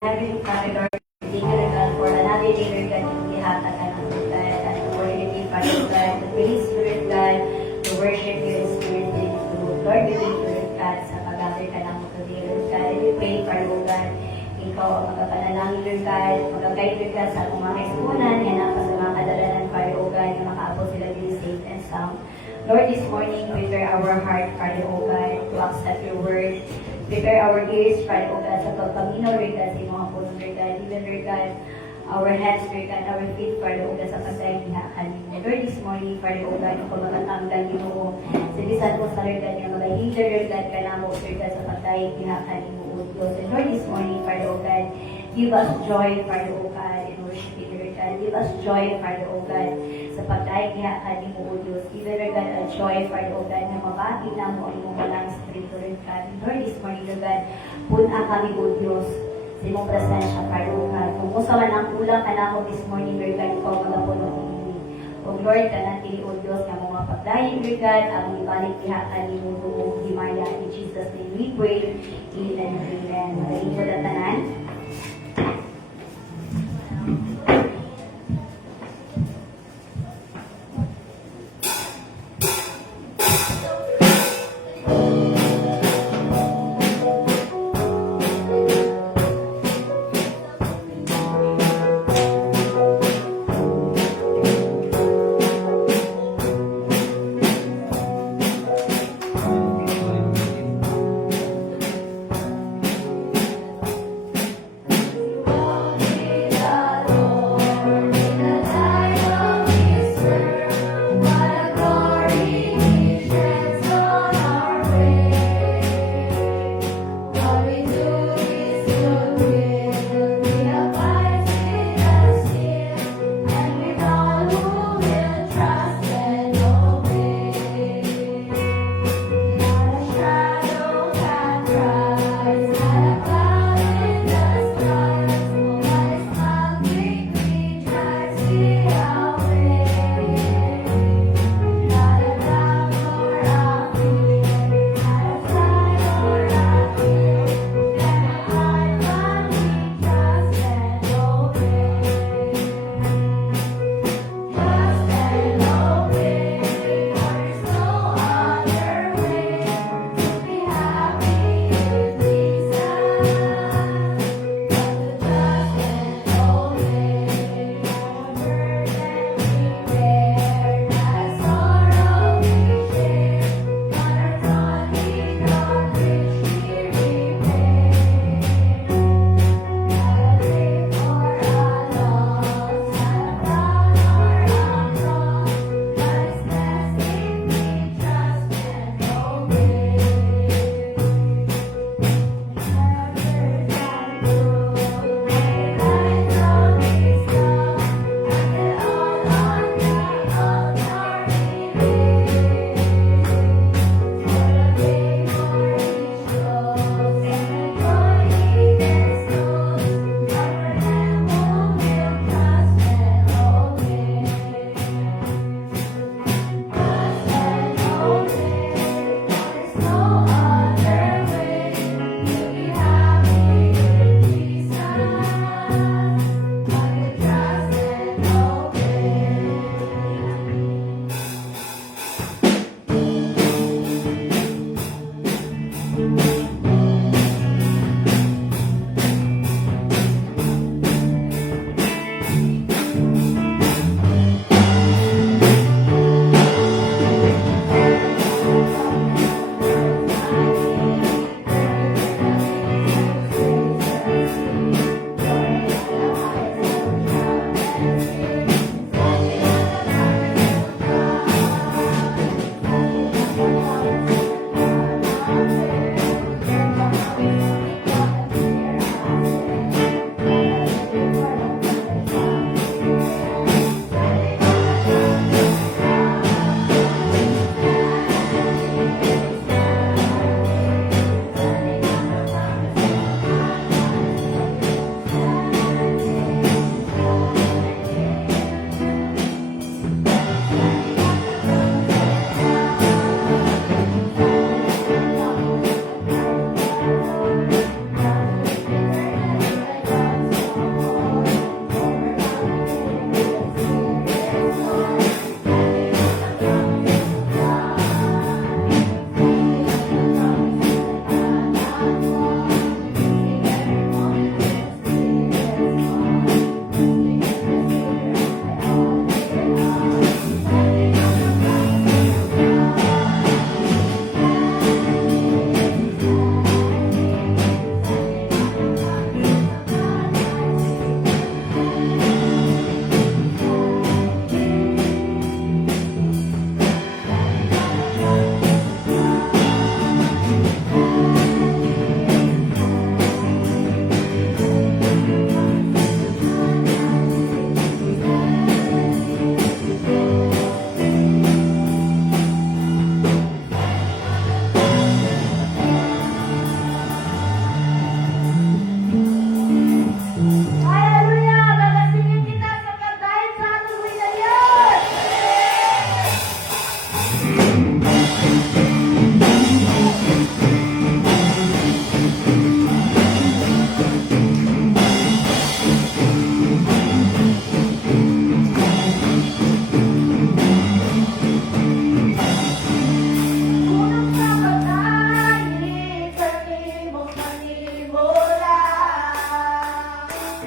Heavenly Father, Lord, thank you, Lord God, for another day, Lord God, yung ihata ka ng Lord God, at opportunity, Father God, to praise you, Lord God, to worship you in spirit and in truth. Lord, we thank you, Lord God, sa pag-gather ka ng today, Lord God, and we pray, Father God, ikaw ang magkapanalangin, Lord God, magkagay, Lord God, sa atong mga kaisunan, yan ang sa mga kadalanan, Father God, yung makaabot sila din safe and sound. Lord, this morning, prepare our heart, Father God, to accept your word. Prepare our ears, Father God, sa pagpaminaw, Lord God, sa mga puno, Lord God, even, Lord God, our hands, Lord God, our feet, Father God, sa pagdahingaan mo. Lord, this morning, Father God, kung matatanggal mo, sa bisan mo sa Lord God, yung mag-hinder, Lord God, ka na mo, Lord God, sa pagdahingaan mo, Diyos. And Lord, this morning, Father God, give us joy, Father God, in worshiping, Lord God. Give us joy, Father God, sa pagdahingaan mo, Diyos. Give, Lord God, a joy, Father God, na mabati na mo ang walang spirito, Lord God. And Lord, this morning, Lord God, puna kami, O Diyos, sa imong presensya, Father God. Kung gusto man ang ulang ka na ako this morning, Lord God, ikaw magapuno ko ini. O Lord, kanati, O Diyos, na mga pagdahin, Lord God, ang ibalik ihakan ni mo tuong himaya. In Jesus' name we pray. Amen and amen. Magaling ko na tanan.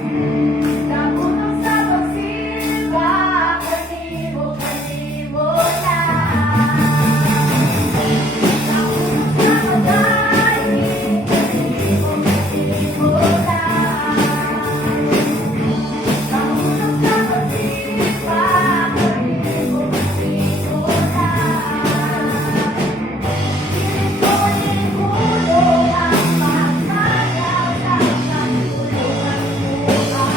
Napunong sa pagsimba, kanimo na. Napunong sa pagdaing, kanimo na. Napunong sa pagsimba, kanimo na. Pilit ko ihulog ang pagkagaw sa pagtulungan mo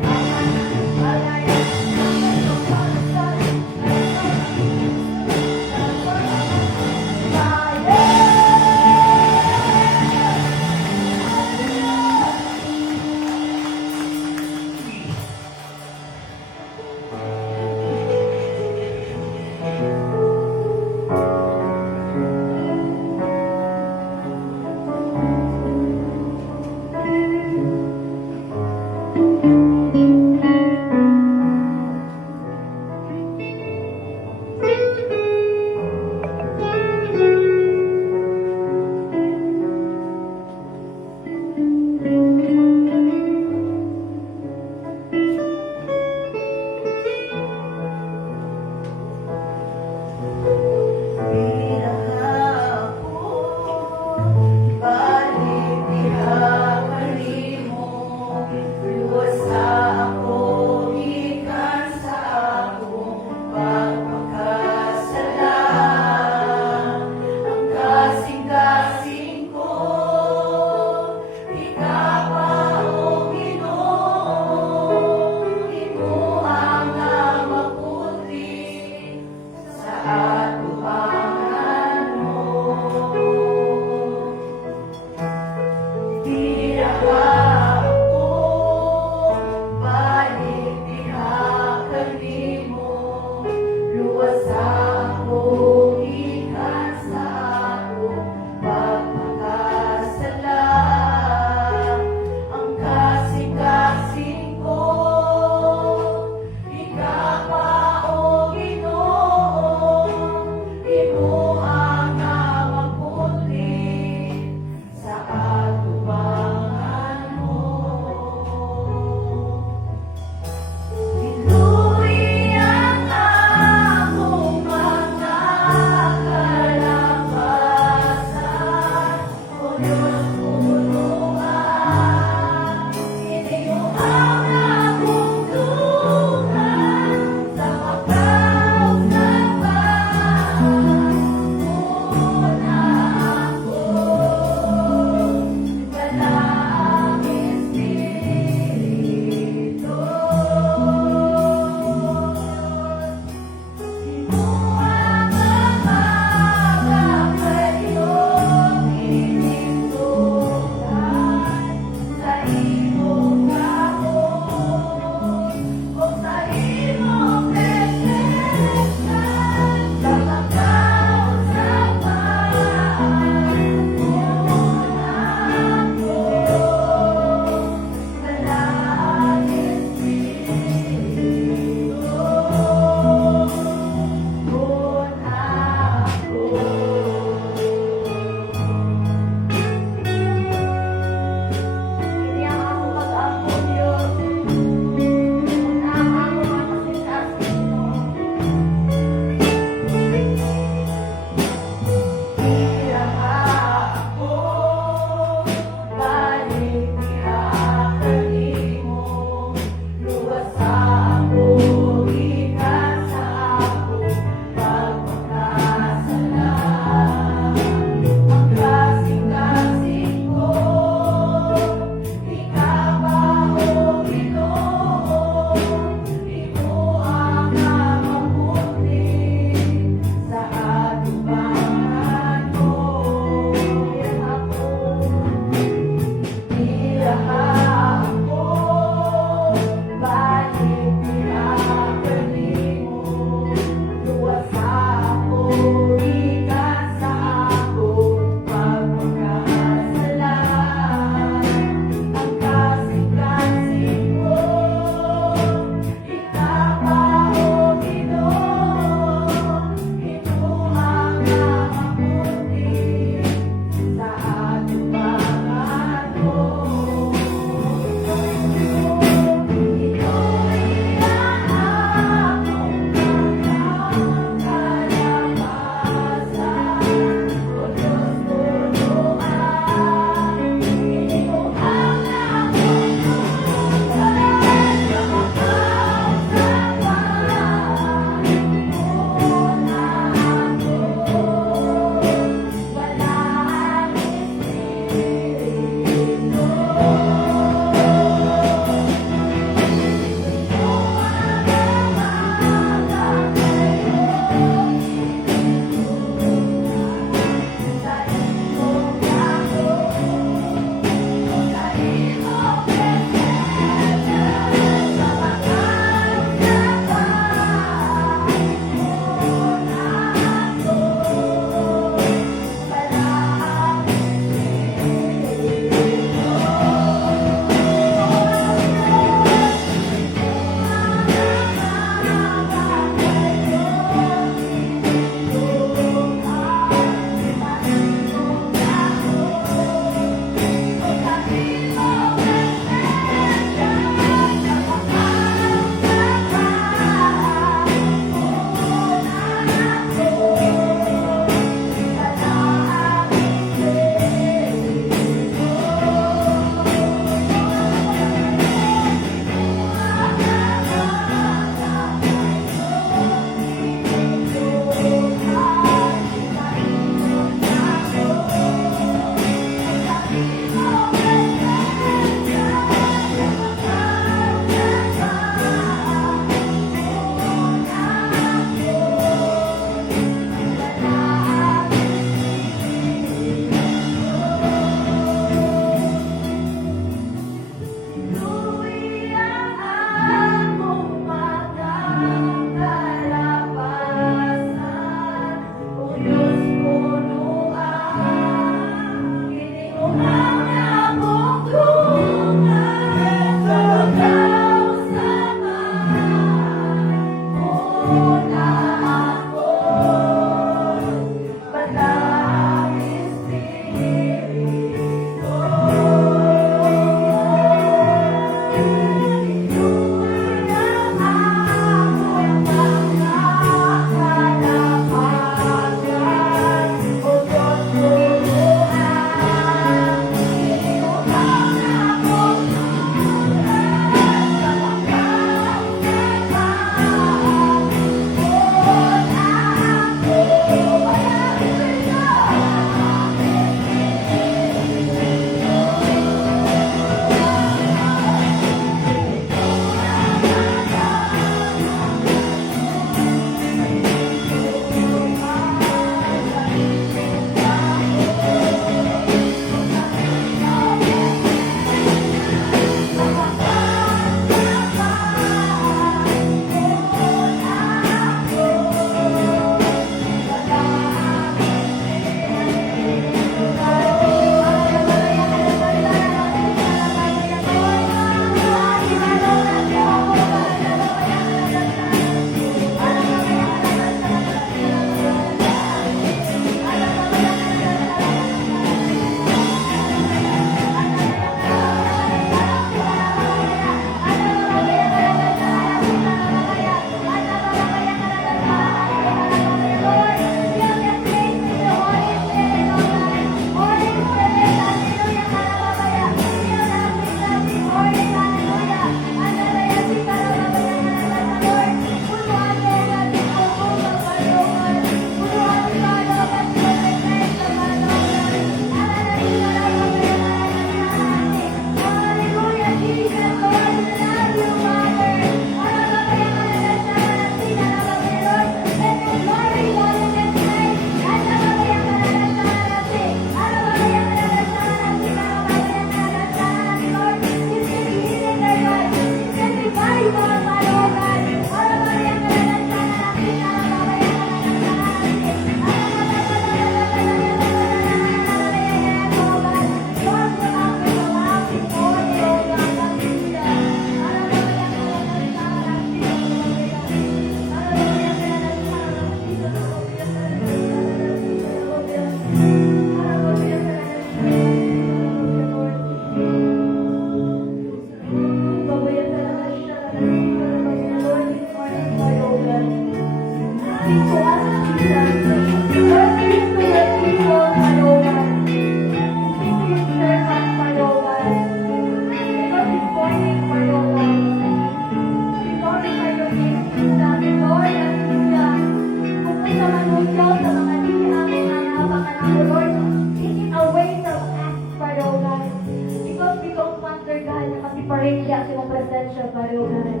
presensya, Father God.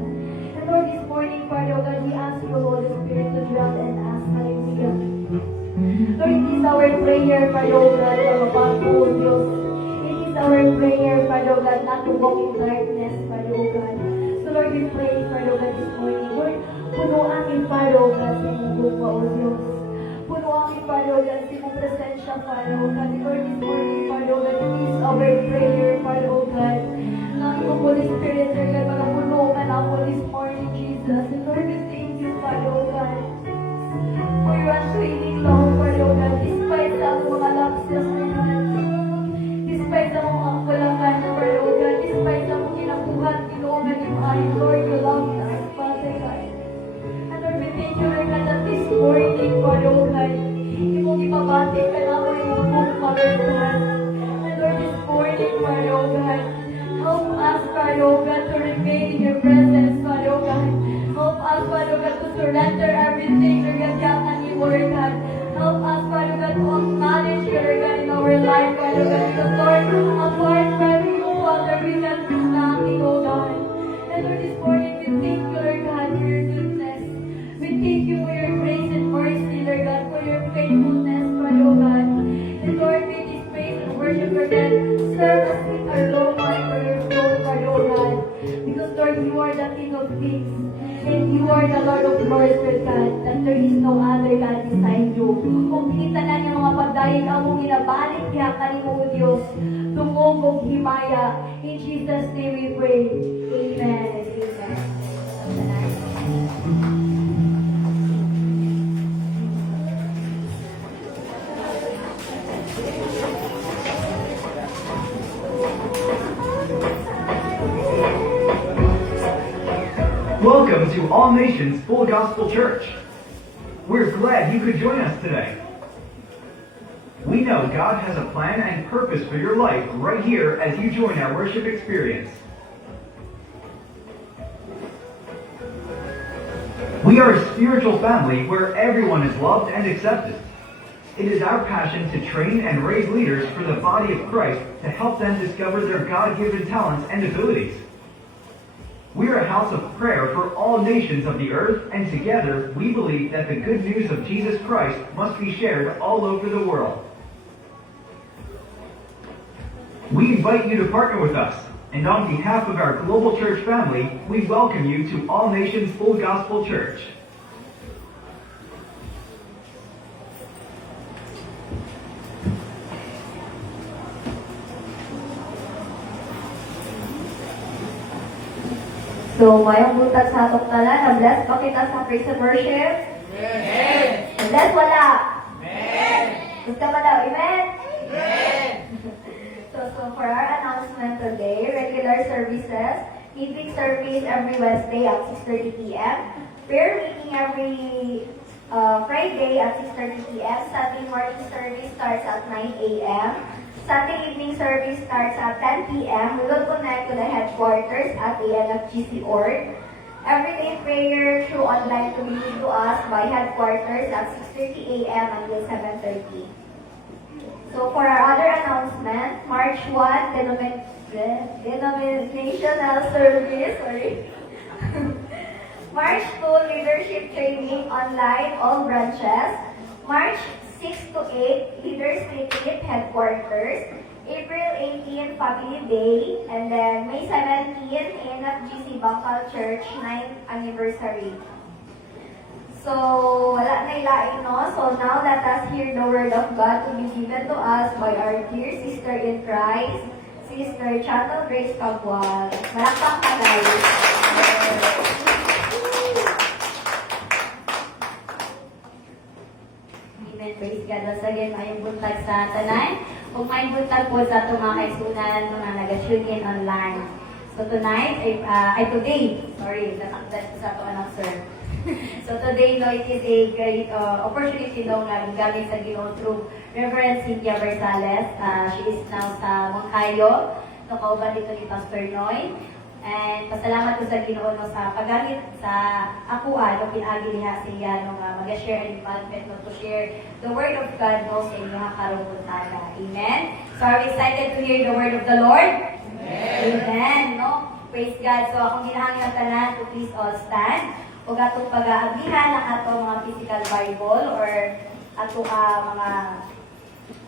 And Lord, this morning, Father God, we ask you, Holy Spirit, to dwell and ask, hallelujah. Lord, it is our prayer, Father God, na mapagpo, Diyos. It is our prayer, Father God, not to walk in darkness, Father God. So Lord, we pray, Father God, this morning. Lord, puno aking, Father God, sa inyong buka, O Diyos. Puno aking, Father God, sa inyong presensya, Father God. Lord, this morning, Father God, it is our prayer, Father God. Ang iyong Holy Spirit, Lord God, magapuno ka na ako this morning, Jesus. And Lord, we thank you, Father God, for your unfailing love, Father God, despite sa mga lapses, Lord God. Despite sa mga kulangan, Father God, despite sa mga kinabuhat, kilungan, yung ayun, Lord, you love us, Father God. And Lord, we thank you, Lord God, that this morning, Father God, imong ipabati ka na ako yung buong Father God. And Lord, this morning, Father God, help us, Father God, to remain in your presence, Father God. Help us, Father God, to surrender everything, Lord God, yakan ni Lord God. Help us, Father God, to acknowledge you, Lord God, in our life, Father God. Because, Lord, apart from you, Father, we can do nothing, oh God. And Lord, this morning, we thank you, Lord God, for your goodness. We thank you for your grace and mercy, Lord God, for your faithfulness, Father God. And Lord, may this praise and worship, Lord God, serve as it aroma for your soul, Father God. Because, Lord, you are the King of Kings. And you are the Lord of Lords, Lord God, that there is no other God beside you. Kung kita na niya mga pagdayin among ginabalik niya kanimo, Diyos, tumugog himaya. In Jesus' name we pray. Amen. Amen. Welcome to All Nations Full Gospel Church. We're glad you could join us today. We know God has a plan and purpose for your life right here as you join our worship experience. We are a spiritual family where everyone is loved and accepted. It is our passion to train and raise leaders for the body of Christ to help them discover their God-given talents and abilities. We are a house of prayer for all nations of the earth, and together we believe that the good news of Jesus Christ must be shared all over the world. We invite you to partner with us, and on behalf of our global church family, we welcome you to All Nations Full Gospel Church. So, mayong buntag sa atong tanan, na-bless pa kita sa praise and worship? Amen! Na-bless wala? Amen! Gusto ka daw, amen? Amen! So for our announcement today, regular services, evening service every Wednesday at 6:30 p.m., prayer meeting every Friday at 6:30 p.m., Sunday morning service starts at 9 a.m., Sunday evening service starts at 10 p.m. We will connect to the headquarters at ANFGC org. Everyday prayer through online community to us by headquarters at 6:30 a.m. until 7:30. So for our other announcement, March 1, denominational service, March 2, leadership training online, all branches. March 6 to 8, Leaders Retreat Headquarters. April 18, Family Day. And then May 17, ANFGC Bangkal Church 9th Anniversary. So, wala na ilain, no? So now let us hear the Word of God to be given to us by our dear sister in Christ, Sister Chantal Grace Pagwal. Malakpak ka guys. Amen. Praise God. Once again, mayong buntag sa tanan. Kung may buntag po sa itong mga kaisunan, mga nag-tune in online. So tonight, today, natakdan ko sa ito announcer. So today, no, it is a great opportunity no, nga gamit sa Ginoo through Reverend Cynthia Versales. She is now sa Moncayo. No, kauban dito ni Pastor Noy. And pasalamat ko sa Ginoo no, sa paggamit sa ako no, pinagi niya siya no, mag-share and development no, to share the Word of God no, sa inyong karungutan. Amen? So are we excited to hear the Word of the Lord? Amen. Amen no? Praise God. So akong ginahangin ang tanan to please all stand. Ug atong pag-aabihan ang atong mga physical Bible or ato mga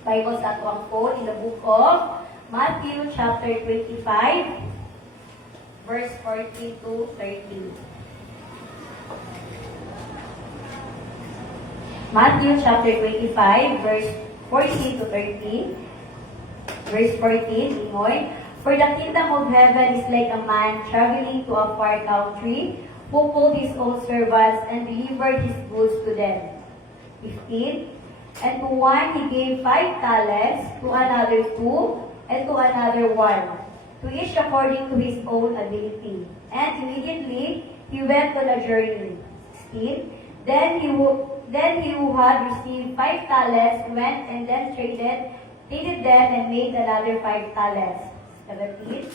Bible sa ato ang phone in the book of Matthew chapter 25 verse 40 to 30. Matthew chapter 25 verse 40 to 30. Verse 14, Ingoy, for the kingdom of heaven is like a man traveling to a far country, who called his own servants and delivered his goods to them. 15, and to one he gave 5 talents, to another 2, and to another 1, to each according to his own ability. And immediately he went on a journey. 16, then he who had received 5 talents went and then traded them and made another 5 talents. 17.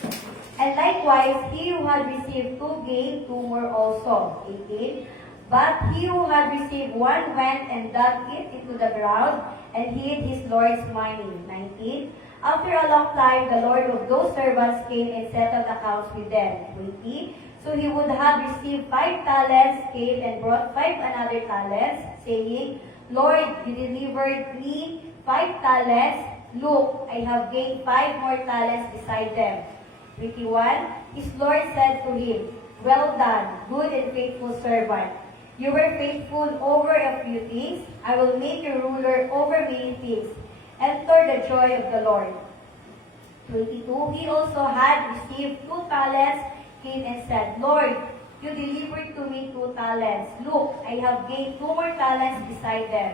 And likewise, he who had received 2 gained 2 more also. 18. But he who had received 1 went and dug it into the ground and hid his Lord's money. 19. After a long time, the Lord of those servants came and settled accounts with them. 20. So he would have received 5 talents, came and brought 5 another talents, saying, Lord, you delivered me 5 talents. Look, I have gained 5 more talents beside them. 21. His Lord said to him, well done, good and faithful servant. You were faithful over a few things. I will make you ruler over many things. Enter the joy of the Lord. 22. He also had received 2 talents, came and said, Lord, you delivered to me 2 talents. Look, I have gained 2 more talents beside them.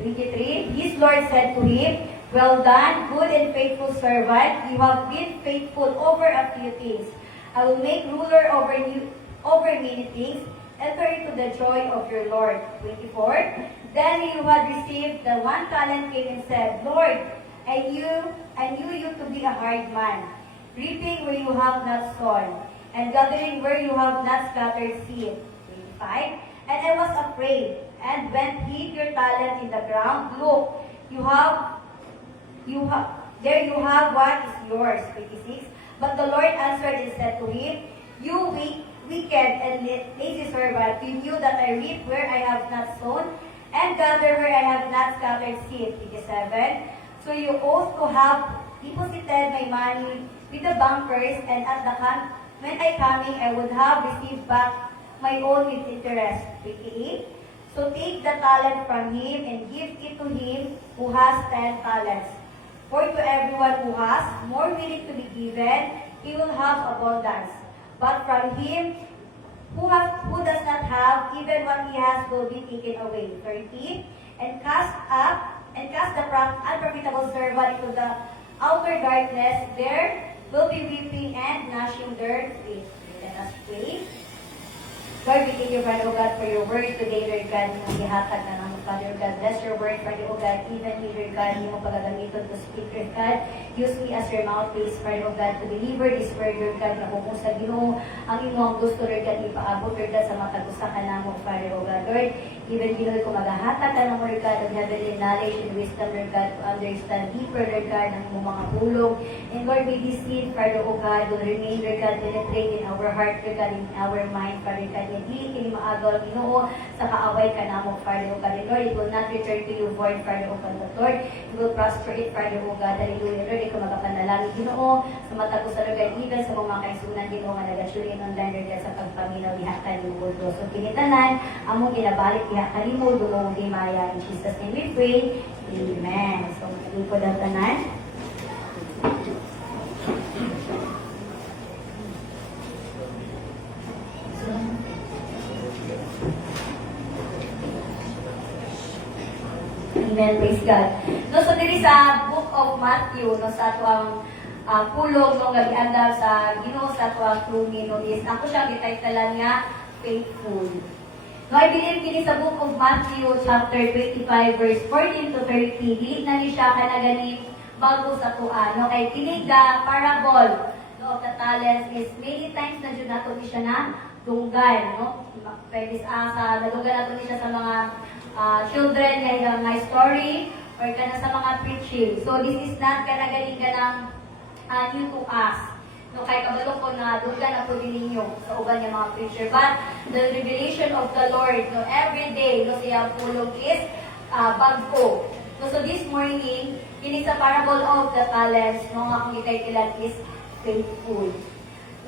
23. His Lord said to him, well done, good and faithful servant. You have been faithful over a few things. I will make ruler over you over many things. Enter into the joy of your Lord. 24. Then he who had received the 1 talent came and said, Lord, I knew you to be a hard man, reaping where you have not sown, and gathering where you have not scattered seed. 25. And I was afraid, and went hid your talent in the ground. Look, there you have what is yours. 26. But the Lord answered and said to him, you wicked and lazy servant, you knew that I reap where I have not sown, and gather where I have not scattered seed. 27. So you ought to have deposited my money with the bankers, and when I coming, I would have received back my own with interest. 28. So take the talent from him and give it to him who has 10 talents. For to everyone who has, more willing to be given, he will have abundance. But from him who does not have, even what he has will be taken away. 30. And cast the unprofitable servant into the outer darkness. There will be weeping and gnashing their teeth. Let us pray. Lord, we thank you, Father, O God, for your word today, Lord God, yung gihatag na naman, Father God. Bless your word, Father, O God, even me, Lord God, yung pagagamiton to speak, Lord God. Use me as your mouthpiece, Father, O God, to deliver this word, Lord God, na kung sa Ginoo ang imong gusto, Lord God, ipaabot, Lord God, sa matagusakan namo, Father, O God. Lord, even Ginoo, kung maghahatag ka ng Lord God, of heavenly knowledge and wisdom, Lord God, to understand deeper, Lord God, ng mga bulong. And Lord, may this seed, Father, O God, will remain, Lord God, penetrate in our heart, Lord God, in our mind, Father God. Hindi kini maagaw Ginoo sa kaaway ka namo, Father, O God. And Lord, it will not return to you void, Father, O God. But Lord, you will prosper it, Father, O God. Hallelujah. Lord, ikaw magapanalangin, Ginoo, sa matagos sa lugar, even sa mga kaisunan, Ginoo, nga nagasurin online, Lord God, sa pagpaminaw, dihakan ni Mundo. So, kinitanan, among ginabalik, dihakan ni Mundo, mong di maya. In Jesus' name we pray. Amen. So, matagipod ang tanan. Amen, praise God. No, so diri sa book of Matthew, no, sa ato ang pulong no nga giandam sa Ginoo sa ato ang krumi no is ako siya gitaytalan nga faithful. No, I believe kini sa book of Matthew chapter 25 verse 14 to 30, dili na ni siya kanaganing bago sa tuan. No, kay kini the parable no, of the talents is many times na jud nato ni siya na dunggan, no? Pwede sa nadunggan nato ni siya sa mga children nga story or kana sa mga preaching. So this is not kanagaling ka ng new to us. No, kay kabalo ko na duga na po din ninyo sa uban nga mga preacher. But the revelation of the Lord, no, every day, no, siya pulong is bagko. No, so this morning, kini sa parable of the talents, no, nga akong gikay is faithful.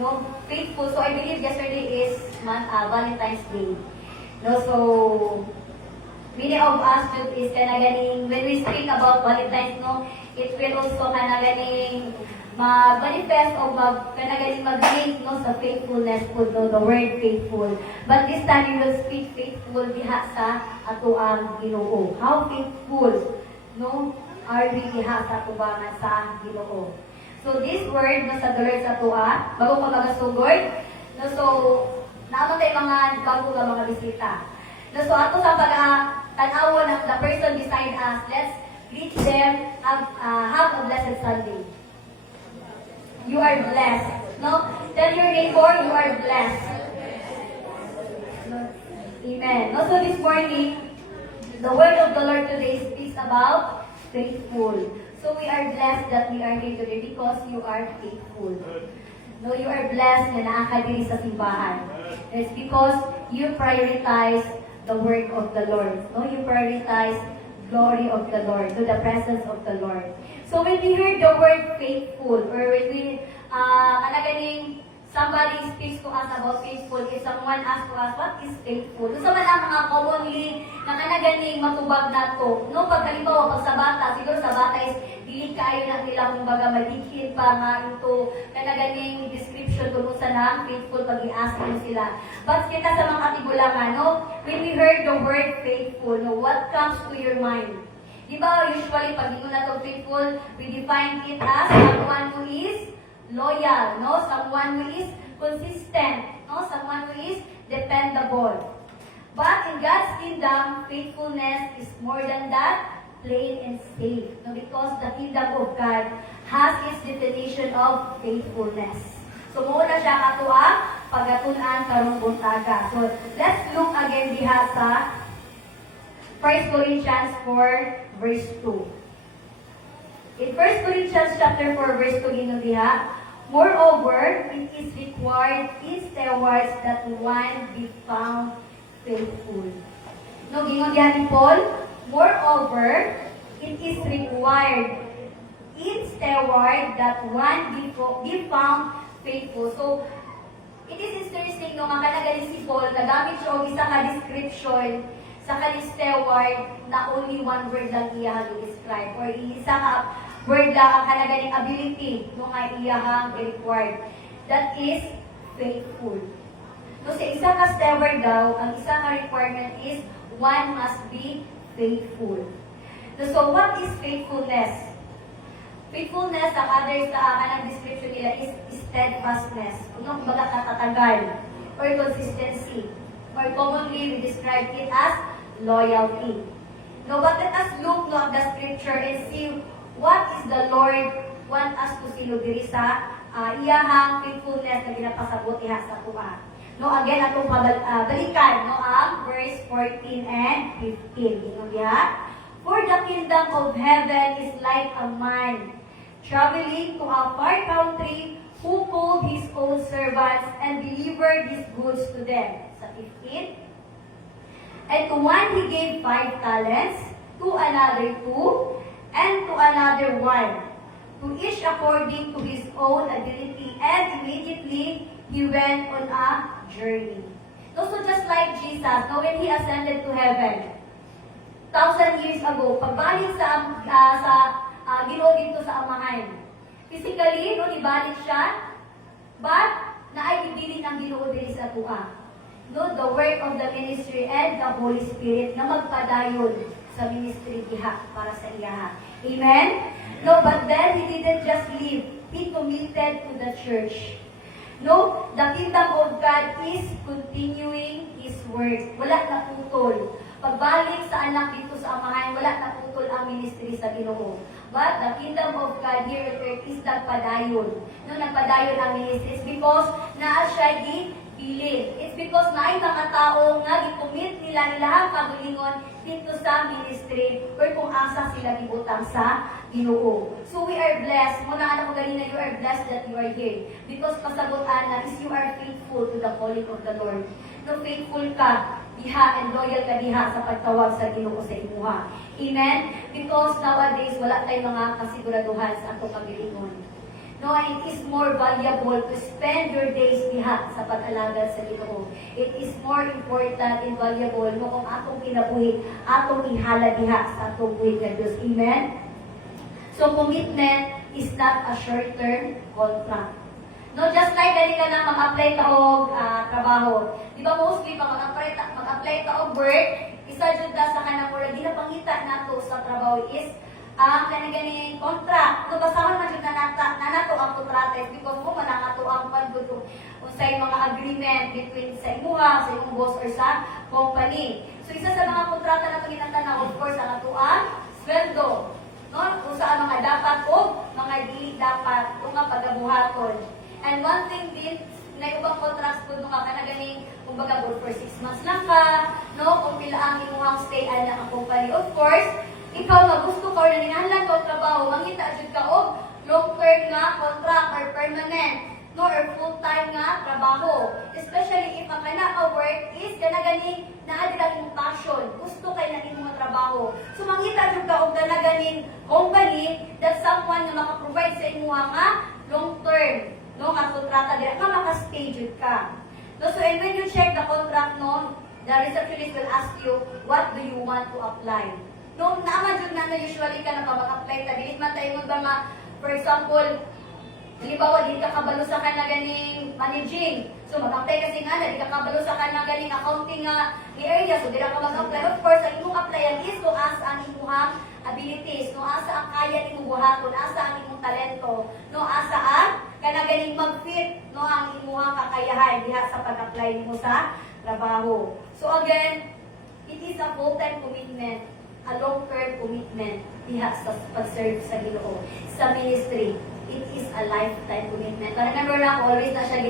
No, faithful. So I believe yesterday is Valentine's Day. No, so many of us is ganing when we speak about Valentine's, no, it will also ganing manifest o ganing mag-link, no, sa faithfulness po, no, the word faithful. But this time we will speak faithful diha sa ato ang Ginoo. How faithful, no, are we diha sa tubangan sa Ginoo? So this word, no, sa the Lord sa tuwa, bago pa magasugod, no, so naman tayo mga bago nga mga bisita. No, so ato sa pag-tanawa ng the person beside us, let's greet them, have a blessed Sunday. You are blessed. No? Tell your neighbor, you are blessed. Amen. No, so this morning, the word of the Lord today speaks about faithful. So we are blessed that we are here today because you are faithful. No, you are blessed na naakadiri sa simbahan. It's because you prioritize the work of the Lord. No, you prioritize glory of the Lord, to the presence of the Lord. So when we hear the word faithful, or when we, somebody speaks to us about faithful, if someone asks to us, what is faithful? So sa mga commonly, na kanaganing matubag na to, no, pag halimbawa, pag sa bata, siguro sa bata is, dili kaayo na nila kung baga madikit pa nga ito, kanaganing description kung sa na faithful pag i-ask mo sila. But kita sa mga katigulangan, no, when we heard the word faithful, no, what comes to your mind? Di ba, usually, pag hindi mo na ito faithful, we define it as someone who is loyal, no? Someone who is consistent, no? Someone who is dependable. But in God's kingdom, faithfulness is more than that, plain and safe. No? Because the kingdom of God has its definition of faithfulness. So, muna siya katuwa, pagatunan karong buntaga. So, let's look again diha sa 1 Corinthians 4, verse 2. In 1 Corinthians chapter 4, verse 2, ginudiha, moreover, it is required in stewards that one be found faithful. No, ginudiha ni Paul, moreover, it is required in steward that one be found faithful. So, it is interesting, no, nga kanagaling si Paul, nagamit siya o isa ka description sa kalisteward na only one word lang iyahang i-describe or isa ka word lang ang kanagaling ability nung nga iyahang i-required. That is faithful. So sa isa ka steward daw, ang isa ka requirement is one must be faithful. So what is faithfulness? Faithfulness, ang others na kanang description nila is steadfastness. Kung baga katatagal or consistency. Or commonly, we describe it as loyalty. No, but let us look at the scripture and see what is the Lord want us to see diri sa iyahang faithfulness na ginapasabot iha sa tuwa. No, again, atong balikan, no, ang verse 14 and 15. Ino diha? For the kingdom of heaven is like a man traveling to a far country who called his own servants and delivered his goods to them. Sa 15. And to one he gave 5 talents, to another 2, and to another 1, to each according to his own ability, and immediately he went on a journey. So just like Jesus, no, when he ascended to heaven, 1,000 years ago, pagbalik sa Ginoo dito sa Amahan, physically, no, ibalik siya, but naaibibilin ang Ginoo diri sa tuwa. No, the work of the ministry and the Holy Spirit na magpadayon sa ministry diha para sa iyaha. Amen? No, but then he didn't just leave. He committed to the church. No, the kingdom of God is continuing His work. Wala na putol. Pagbalik sa anak dito sa Amahan, wala na putol ang ministry sa Ginoo. But the kingdom of God here on earth is nagpadayon. No, nagpadayon ang ministry because naa siya It's because na ay mga tao nga gicommit nila ang pagalingon dito sa ministry or kung asa sila gibutang sa Ginoo. So we are blessed. Muna anak ko ganina, you are blessed that you are here. Because pasagutan na is you are faithful to the calling of the Lord. No, faithful ka diha and loyal ka diha sa pagtawag sa Ginoo sa imuha. Amen? Because nowadays, wala tayong mga kasiguraduhan sa atong kabilingon. No, it is more valuable to spend your days diha sa pag-alagad sa Ginoo. It is more important and valuable no kung atong kinabuhi, atong ihala diha sa atong buhi nga Dios. Amen? So, commitment is not a short-term contract. No, just like dali ka na mag-apply ta og trabaho. Di ba mostly pag mag-apply ta og work, isa jud ta sa kanang mura ginapangita nato sa trabaho is ang kanang contract. No, basahon man jud na nato ang kontrata because mo man ang ato ang pagduto unsay mga agreement between sa imuha, sa imong boss or sa company. So isa sa mga kontrata na ginatanaw of course ang ato ang sweldo. No, kung saan mga dapat o mga dili dapat o nga pagabuhaton. And one thing din, na ubang contracts po nung ka na ganing, kumbaga good for 6 months lang ka, no? Kung pila ang imuhang stay na ang company. Of course, ikaw nga gusto ka or naninahanglan ka o trabaho, mangita jud ka o long-term nga contract or permanent, no? Or full-time nga trabaho. Especially if ang kana work is kana ganing naadila imong passion, gusto kay na imong trabaho. So mangita jud ka og kana ganing company that someone na maka-provide sa imuha nga long-term. No, nga kontrata dira ka maka-stay jud ka. No, so and when you check the contract no, the receptionist will ask you, what do you want to apply? No, naman jud na usually ka na mag-apply ta dili man tayo ba nga for example, halimbawa di ka kabalo sa kana ganing managing. So mag-apply kasi nga di ka kabalo sa kana ganing accounting nga area so dira ka mag-apply. Of course, ang imong applyan is to asa ang imong abilities, no asa ang kaya nimong buhaton, asa ang imong talento, no asa ang kana ganing mag-fit no ang imong kakayahan diha sa pag-apply nimo sa trabaho. So again, it is a full-time commitment, a long-term commitment diha sa pag-serve sa Ginoo, sa ministry. It is a lifetime commitment. But remember na always na siya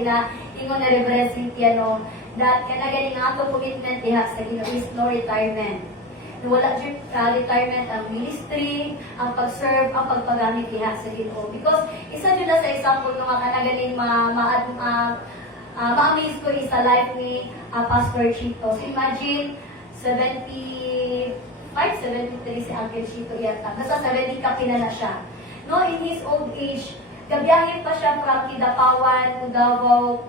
ingon na Reverend Cynthia no, that kana ganing ato commitment diha sa Ginoo is no retirement. Wala dyan retirement ang ministry, ang pag-serve, ang pagpagamit diha sa Ginoo. Because isa dyan na sa example nung kanagaling ma-amaze ko is sa life ni Pastor Chito. So imagine, 75, 73 si Uncle Chito yata. Nasa 70 ka na siya. No, in his old age, gabiyahin pa siya from Kidapawan, Davao,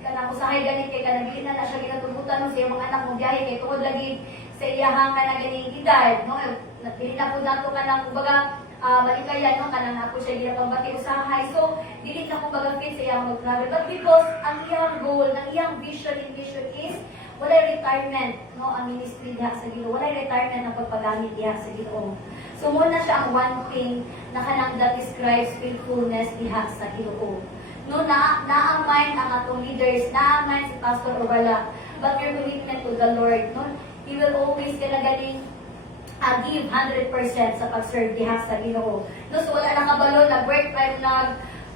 kanang usahay ganit kay kanang na siya ginatubutan no, sa iyang mga anak mo biyahe kay tuod lagi sa iyahang kanang ganing edad no napili na pud nato kanang kumbaga malikayan no kanang ako siya ginapambati usahay so dili na kumbaga fit sa iyang mag-travel but because ang iyang goal ang iyang vision is wala retirement no ang ministry diha sa Ginoo wala retirement ang pagpagamit diha sa Ginoo. So muna siya ang one thing na kanang that describes faithfulness diha sa Ginoo. No, naang mind ang atong leaders, naang mind si Pastor Orwala, but your commitment to the Lord, no? He will always galing give 100% sa pag-serve diha sa Ginoo. No, so wala na kabalo, nag-work time,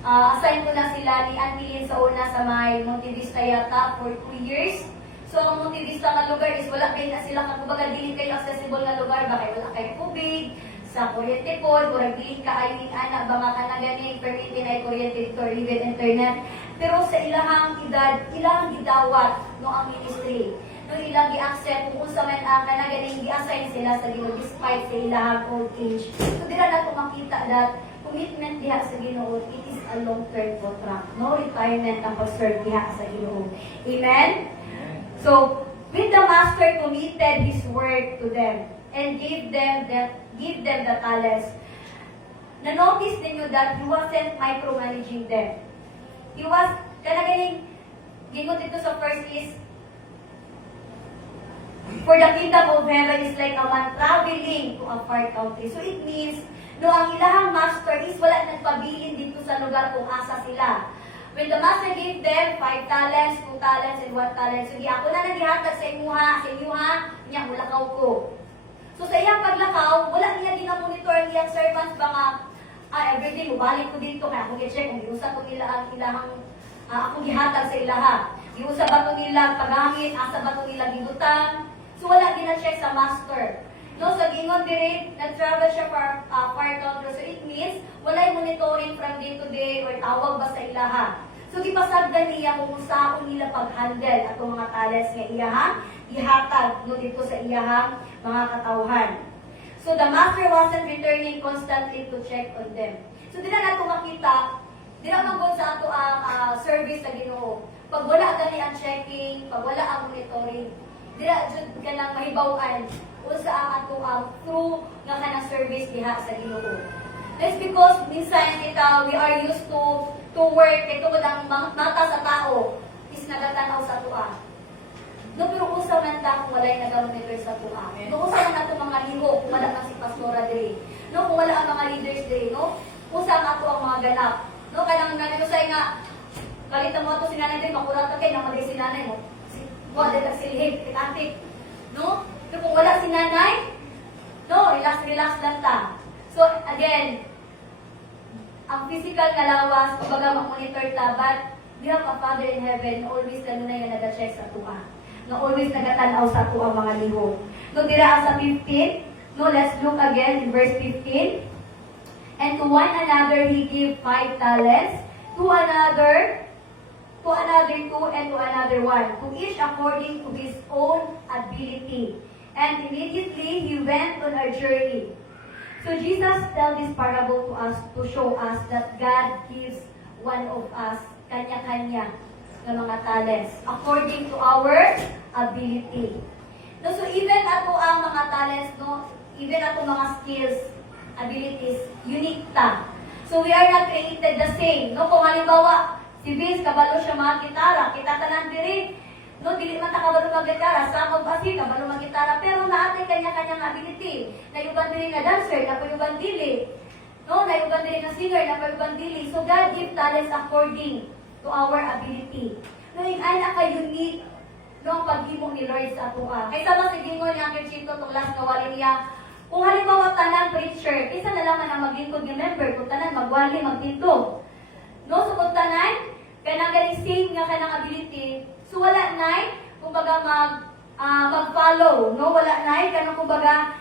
assign ko na sila ni Antilin sa una sa may Monte Vista yata for 2 years. So ang Monte Vista nga lugar is wala kayo na sila, kumbaga dili kayo accessible na lugar, baka wala kayo tubig, sa kuryente po, murag dili ka ay anak ba nga na ganing permitin ay kuryente or even internet. Pero sa ilahang edad, ilahang gidawat no ang ministry. No ilang gi-accept kung unsa man ang kana ganing gi-assign sila sa Ginoo despite sa ilahang old age. So dira na ko makita that commitment diha sa Ginoo, it is a long-term contract. No retirement ang pag-serve diha sa Ginoo. Amen? So, when the master committed his work to them and gave them the talents, na-notice ninyo that he wasn't micromanaging them. He was, kanagaling, gingot ito sa first is, for the kingdom of heaven is like a man traveling to a far country. So it means, no, ang ilahang master is wala nagpabilin dito sa lugar kung asa sila. When the master gave them 5 talents, 2 talents, and 1 talent, sige, ako na naghihatag sa inyuha, niya, mulakaw ko. So sa iyang paglakaw, wala niya ginamonitor ang iyang servants, baka, everyday, mubalik ko dito, kaya ako i-check, kung giusa ko nila ang ilahang, akong gihatag sa ilaha. Giusa ba ito nila paghamit, asa ba ito nila gibutang, So wala gina-check sa master. No, sa gingon diri, nag-travel siya far country. So it means walay monitoring from day to day or tawag ba sa ilaha. So gipasagdan niya kung usaon nila pag-handle atong mga talents nga iyahang ihatag no dito sa iyahang mga katawhan. So the master wasn't returning constantly to check on them. So dila nato makita, dila magod sa ato ang service sa Ginoo. Pag wala gani ang checking, pag wala ang monitoring, dila jud kanang mahibaw-an unsa ang ato ang true nga kanang service diha sa Ginoo. That's because minsan kita we are used to work kay tungod ang mata sa tao is nagatanaw sa tuwa. No, pero usa man ta kung walay nag-monitor sa tuwa. No, usa man ato mga liho kung wala man si pastora diri. No, kung wala ang mga leaders diri, no? Usa man ato ang mga ganap. No, kanang ganito say nga kalita mo ato si nanay diri makurat ka kay nang mali si nanay mo. Wa dili silhig kitatik. No? Pero kung wala si nanay, no, relax lang ta. So again, ang physical na lawas, kumbaga mag-monitor ta, but we have a Father in heaven, always na yung nag-check sa tuwa. Na always nagatanaw sa tuwa mga liho. No, dira sa 15, no, let's look again in verse 15. And to one another he gave 5 talents, to another 2, and to another 1, to each according to his own ability. And immediately he went on a journey. So Jesus tells this parable to us to show us that God gives one of us kanya-kanya ng mga talents according to our ability. No, so even ato ang mga talents, no, even ato mga skills, abilities, unique ta. So we are not created the same. No, kung halimbawa si Vince kabalo siya mga gitara, kita tanan diri. No, dili man ta kabalo mag-gitara, sa magbasi kabalo mag-gitara, pero naatay kanya-kanyang ability. Nayuban diri nga dancer, napayuban dili. No, nayuban diri nga singer, napayuban dili. So God give talents according to our ability. No, ay naka-unique no ang paghimo ni Lord sa atoa. Kaysa ba si gingon niya kay Chito tong last nga wali niya, kung halimbawa tanan preacher, kaysa na lang ang maglingkod nga member, kung tanan magwali magtindog. No, so kung tanan kanang galing same nga kanang ability, so wala nay kumbaga mag-follow, no, wala nay kanang kumbaga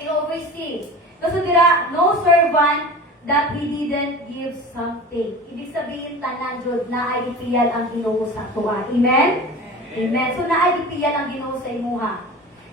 i-oversee. So dira no servant that he didn't give something. Ibig sabihin tanan jud na ay ipiyal ang Ginoo sa tuwa. Amen? Amen. So na ay ipiyal ang Ginoo sa imuha.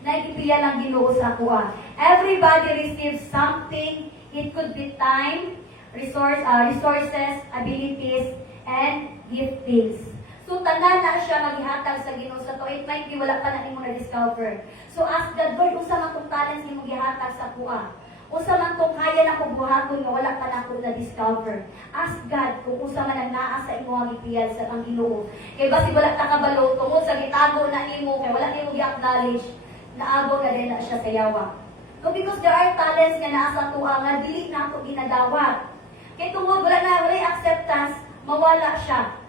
Na ipiyal ang Ginoo sa tuwa. Everybody receives something. It could be time, resources, abilities, and giftings. So, tanan na siya maghihatag sa Ginoo sa to. It might be wala pa na nimo na-discover. So, ask God, Lord, usa man tong talents nimo gihatag sa kuha. Usa man tong kaya na ko buhaton nga wala pa na ko na-discover. Ask God kung usa man ang naa sa imo ang ipiyal sa ang Ginoo. Kay basi wala ta kabalo tungod sa gitago na nimo kay wala nimo gi-acknowledge, naabo na din na siya sa yawa. So, because there are talents nga naa sa tuwa nga dili na ako ginadawat. Kay tungod wala acceptance, mawala siya.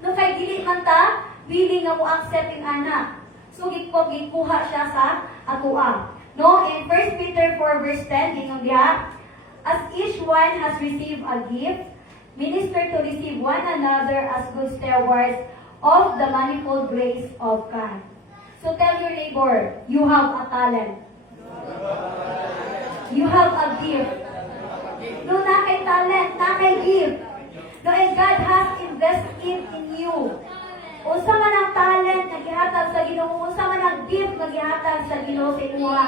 No kay dili man ta willing nga mo accept in anak. So gikuha siya sa atoa. No, in 1 Peter 4 verse 10 ingon diha, as each one has received a gift, minister to receive one another as good stewards of the manifold grace of God. So tell your neighbor, you have a talent. You have a gift. No, na kay talent, na kay gift. No, and God has invested in you. Unsa man ang talent na gihatag sa Ginoo, unsa man ang gift na gihatag sa Ginoo sa imuha,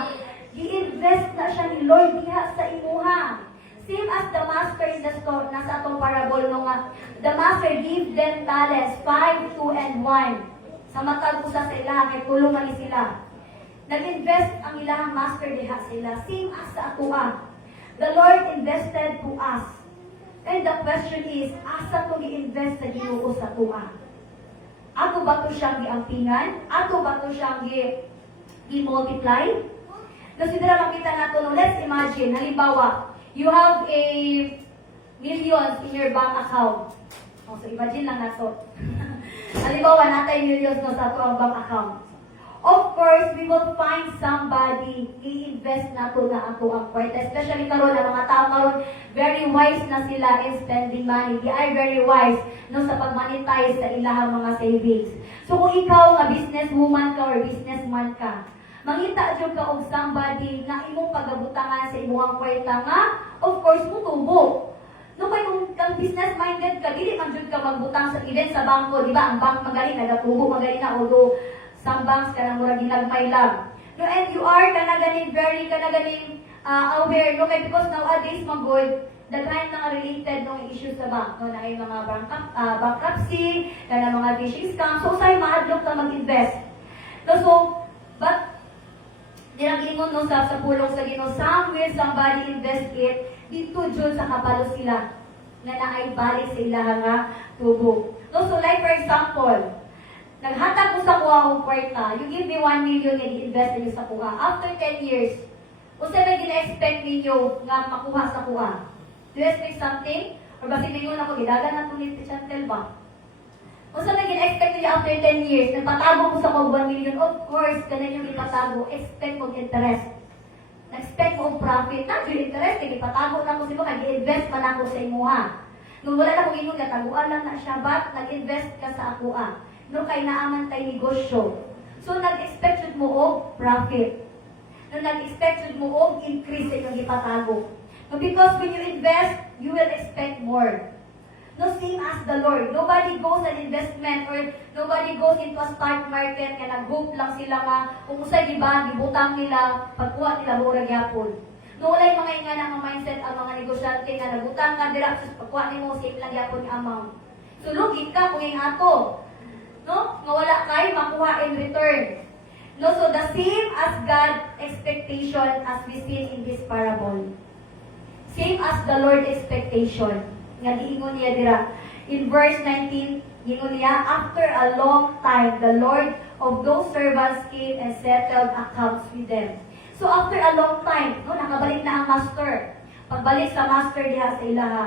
gi-invest na siya ni Lord diha sa imuha. Same as the master in the store, nasa atong parable no nga, the master give them talents, 5, 2, and 1. Sa matag usa sa ilaha, kay tulo man ni sila. Nag-invest ang ilahang master diha sila, same as sa atoa. The Lord invested to us. And the question is, asa to gi-invest sa Ginoo sa atoa? Ato ba to siyang giampingan? Ato ba to siyang gi-multiply? Kasi dira makita nato no, let's imagine, halimbawa, you have a millions in your bank account. Oh, so imagine lang nato. Halimbawa, natay millions no sa ato ang bank account. Of course, we will find somebody i-invest nato na ato ang kwenta. Especially karon ang mga tao karon very wise na sila in spending money. They are very wise no sa pag-monetize sa ilahang mga savings. So kung ikaw nga businesswoman ka or businessman ka, mangita jud ka og somebody nga imong pagabutangan sa imong kwarta nga, of course mo tubo. No kay kung business minded ka, dili man jud ka magbutang sa event sa bangko, di ba? Ang bank magaling nagatubo magaling na, although some banks kana murag ginagmay lang. No, and you are kana ganin very kana ganin aware, no, kay because nowadays magod the kind nga related no issues sa bank, no, na ay mga bankruptcy, kana mga phishing scam, so say mahadlok ka mag-invest. No, so but dinagingon no sa pulong sa Ginoo, somewhere somebody invest it dito jud sa kapalo sila nga naay balik sa ilaha nga tubo. No, so like for example, naghatag ko sa kuha akong kwarta, you give me 1 million and i-invest niyo sa kuha. After 10 years, unsa na gina-expect ninyo nga makuha sa kuha? Do you expect something? Or basi ninyo na ko gidagan na tulit sa channel ba? Unsa na gina-expect niyo after 10 years? Nagpatago ko sa kuha 1 million. Of course, ganun yung ipatago. Expect mo interest. Expect mo profit. Not yung interest, ipatago na ko sila, nag-invest man ako sa imuha. Nung wala na kong inyong kataguan lang na siya, but nag-invest ka sa akuha. No, kay naaman tayo negosyo. So, nag-expect mo og profit. No, nag-expect mo og increase sa inyong ipatago. No, because when you invest, you will expect more. No, same as the Lord. Nobody goes an investment or nobody goes into a stock market kaya nag-hope lang sila nga kung usay diba, gibutang nila, pagkuha nila murag yapon. No, wala yung mga ingana nga mindset ang mga negosyante nga nagutang ka dira sus pagkuha nimo same lang yapon yung amount. So, lugit ka kung yung ato. No? Nga wala kayo makuha in return. No, so the same as God expectation as we see in this parable. Same as the Lord expectation. Nga giingon niya dira. In verse 19, giingon niya, after a long time, the Lord of those servants came and settled accounts with them. So after a long time, no, nakabalik na ang master. Pagbalik sa master diha sa ilaha,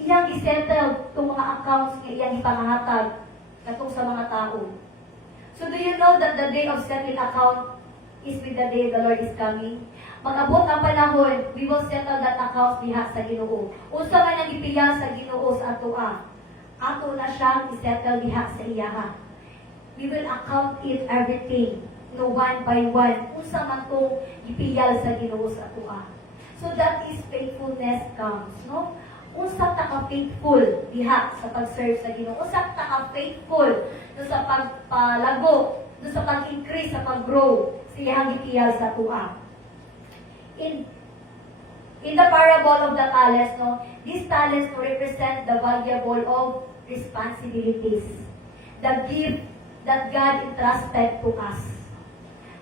iyang isettle itong mga accounts nga iyang ipangahatag katong sa mga tao. So do you know that the day of settling account is with the day the Lord is coming? Mag-abot ang panahon, we will settle that account diha sa Ginoo. Unsa man ang ipiyal sa Ginoo sa atoa, ato na siyang isettle diha sa iyaha. We will account it everything, no, one by one. Unsa man tong ipiyal sa Ginoo sa atoa. So that is faithfulness comes, no? Unsa ta ka faithful diha sa pag-serve sa Ginoo. Unsa ta ka faithful do sa pagpalago, do sa pag-increase, sa pag-grow sa iyang ipiyal sa atoa. In the parable of the talents, no, these talents represent the valuable of responsibilities, the gift that God entrusted to us.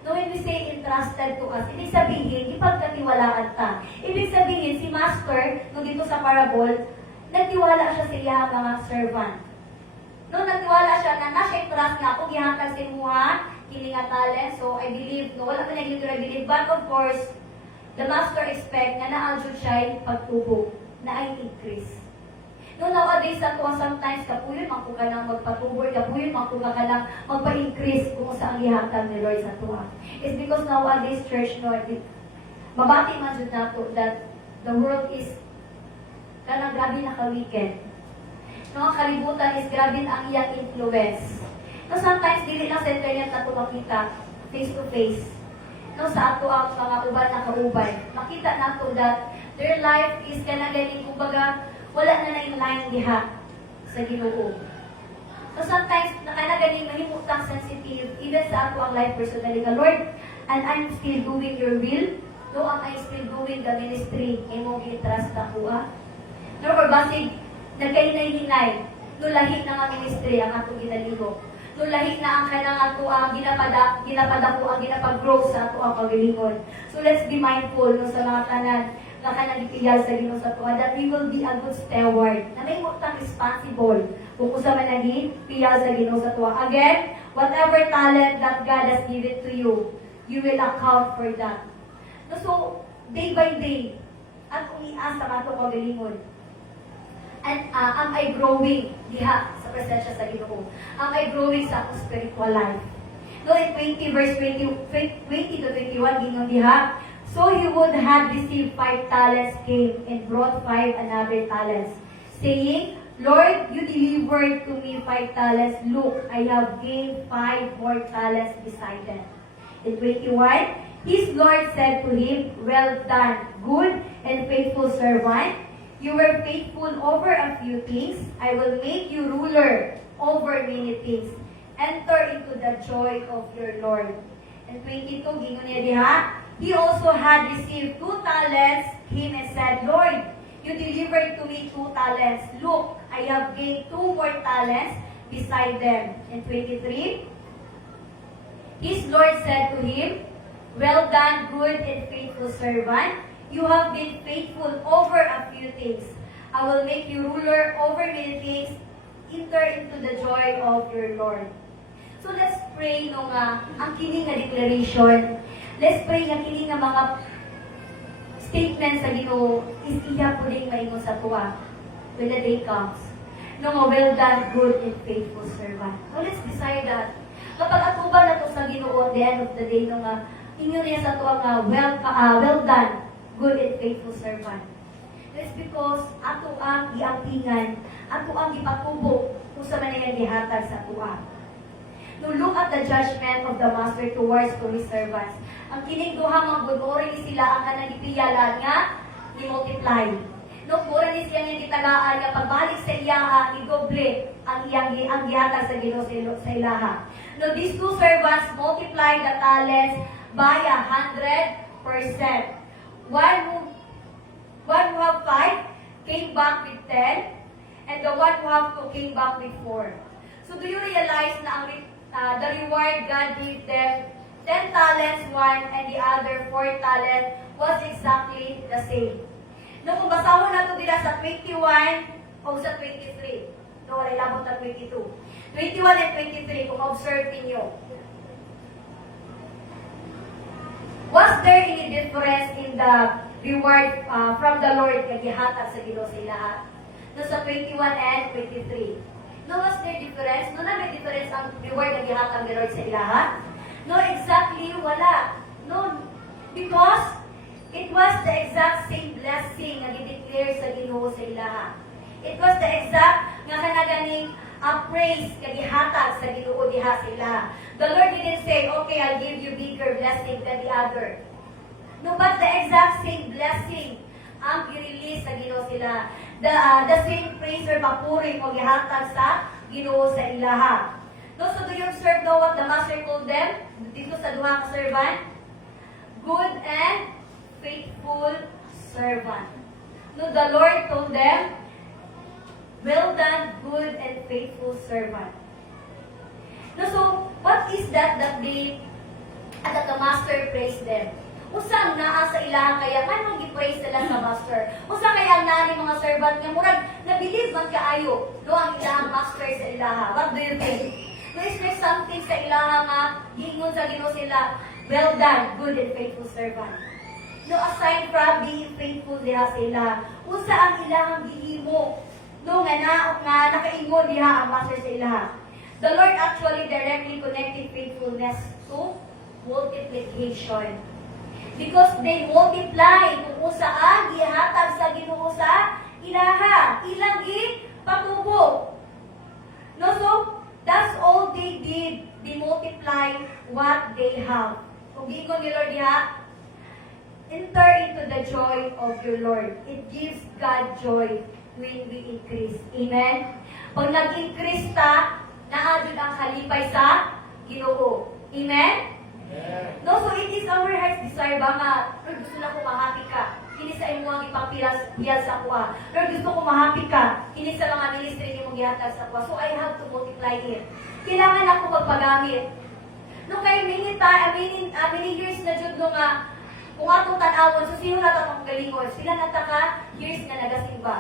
No, when we say entrusted to us, ibig sabihin, ipagkatiwalaan ta. Ibig sabihin, si Master, no, dito sa parable, nagtiwala siya sa iya mga servant. No, nagtiwala siya na nasa entrust nga ako, gihatag sa imuha, kini nga talent, so I believe, no, wala man nag-literal believe, but of course, the master expect na naaljud siya pagtubo, na ay increase. No, nowadays ato sometimes kapuyon man ko ka nang magpatubo, kapuyon man ko ka nang magpa-increase kung sa ang gihatag ni Lord sa tuwa. It's because nowadays church, no, mabati man jud nato that the world is kanang grabe na ka-weekend. No, ang kalibutan is grabe ang iyang influence. No, sometimes dili lang sa internet nato makita face to face. No, sa ato ang mga uban na kaubay, makita nato that their life is kanang ganing kumbaga wala na in line diha sa Ginoo. So sometimes nakana ganing mahimutang sensitive even sa ato ang life personally nga Lord, and I'm still doing your will. No, am I still doing the ministry imong gi-trust ako ah? No, or basig nagkahinay-hinay, no lahi na nga ministry ang ato ginaligo. No lahi na ang kanang ato ang ginapadako ang ginapag-grow sa ato ang pagalingon. So let's be mindful no sa mga tanan nga kanang ipiyal sa Ginoo sa tuwa that we will be a good steward. Na may utang responsible kung usa man naging piyal sa Ginoo sa tuwa. Again, whatever talent that God has given to you, you will account for that. No, so day by day, at umiasa ang ato pagalingon. And am I growing diha sa presensya sa Ginoo? Am I growing sa akong spiritual life? No, in 20 verse 20 to 21, gingon diha, So he would have received 5 talents, came and brought 5 another talents, saying, Lord, you delivered to me 5 talents. Look, I have gained 5 more talents beside them. In 21, his Lord said to him, Well done, good and faithful servant. You were faithful over a few things. I will make you ruler over many things. Enter into the joy of your Lord. And 22, gingon niya diha, he also had received 2 talents, came and said, Lord, you delivered to me 2 talents. Look, I have gained 2 more talents beside them. And 23, his Lord said to him, Well done, good and faithful servant. You have been faithful over a few things. I will make you ruler over many things. Enter into the joy of your Lord. So let's pray no nga ang kini nga declaration. Let's pray nga kini nga mga statements sa Ginoo is iya po rin maingon sa tuwa when the day comes. No nga, well done, good and faithful servant. So let's decide that. Kapag atuba na to sa Ginoo at the end of the day, no nga, inyo niya sa tuwa nga, well done, good and faithful servant. That's because ato ang giangkingan, ato ang gipatubo kung sa manayang gihatag sa tuwa. To look at the judgment of the master towards to his servants. Ang kining duha magbudorin ni sila ang kanang gipiyalan nga i-multiply. No, mura ni siya nga gitagaan nga pagbalik sa iyaha i-doble ang gihatag sa Ginoo sa ilaha. No, these 2 servants multiplied the talents by 100%. One who have 5 came back with 10, and the one who have 2 came back with 4. So do you realize na the reward God gave them 10 talents, one, and the other 4 talents was exactly the same. No, kung basahon na ito nila sa 21 o sa 23. No, wala labot na 22. 21 and 23, kung observe ninyo. Was there any difference in the reward from the Lord na gihatag sa Ginoo sa ilaha? No, sa 21 and 23. No, was there difference? No, na may difference ang reward na gihatag ni Lord sa ilaha? No, exactly, wala. No, because it was the exact same blessing na gideclare sa Ginoo sa ilaha. It was the exact nga kanaganing praise nga gihatag sa Ginoo diha sa ilaha. The Lord didn't say, okay, I'll give you bigger blessing than the other. No, but the exact same blessing ang i-release sa Ginoo sila. The same praise or papuri mo gihatag sa Ginoo sa ilaha. No, so do you observe now what the master told them? Dito sa duha ka servant? Good and faithful servant. No, the Lord told them, well done, good and faithful servant. No, so, what is that they, that the master praised them? Usang naa sa ilaha kaya, man mag-praise sila sa master? Usang kaya ang nani mga servant nga, murag, nabilib man kaayo, no, ang ilahang master sa ilaha. What do you think? No, is there something sa ilaha nga, giingon sa Ginoo sila, well done, good and faithful servant. No, aside from being faithful diha sa ilaha, usa ang ilahang gihimo, no, nga nakaingon diha ang master sa ilaha. The Lord actually directly connected faithfulness to multiplication. Because they multiply kung usaan gihatag sa Ginoo sa ilaha, ilang patubo. No, so that's all they did. They multiply what they have. Kung giingon ni Lord diha, enter into the joy of your Lord. It gives God joy when we increase. Amen? Pag nag-increase ta, naadun ang halipay sa Ginoo. Amen? No, so it is our heart's desire ba nga, Lord, gusto na ko mahappy ka. Hindi sa imo ang ipagpiyas sa kuha. Lord, gusto ko mahappy ka. Hindi sa mga ministry ni mong gihatag sa kuha. So I have to multiply it. Kailangan ako magpagamit. No, kay many years na jud no nga, kung atong tanawon, so sino na itong galingon? Sila nataka years na nagasimba.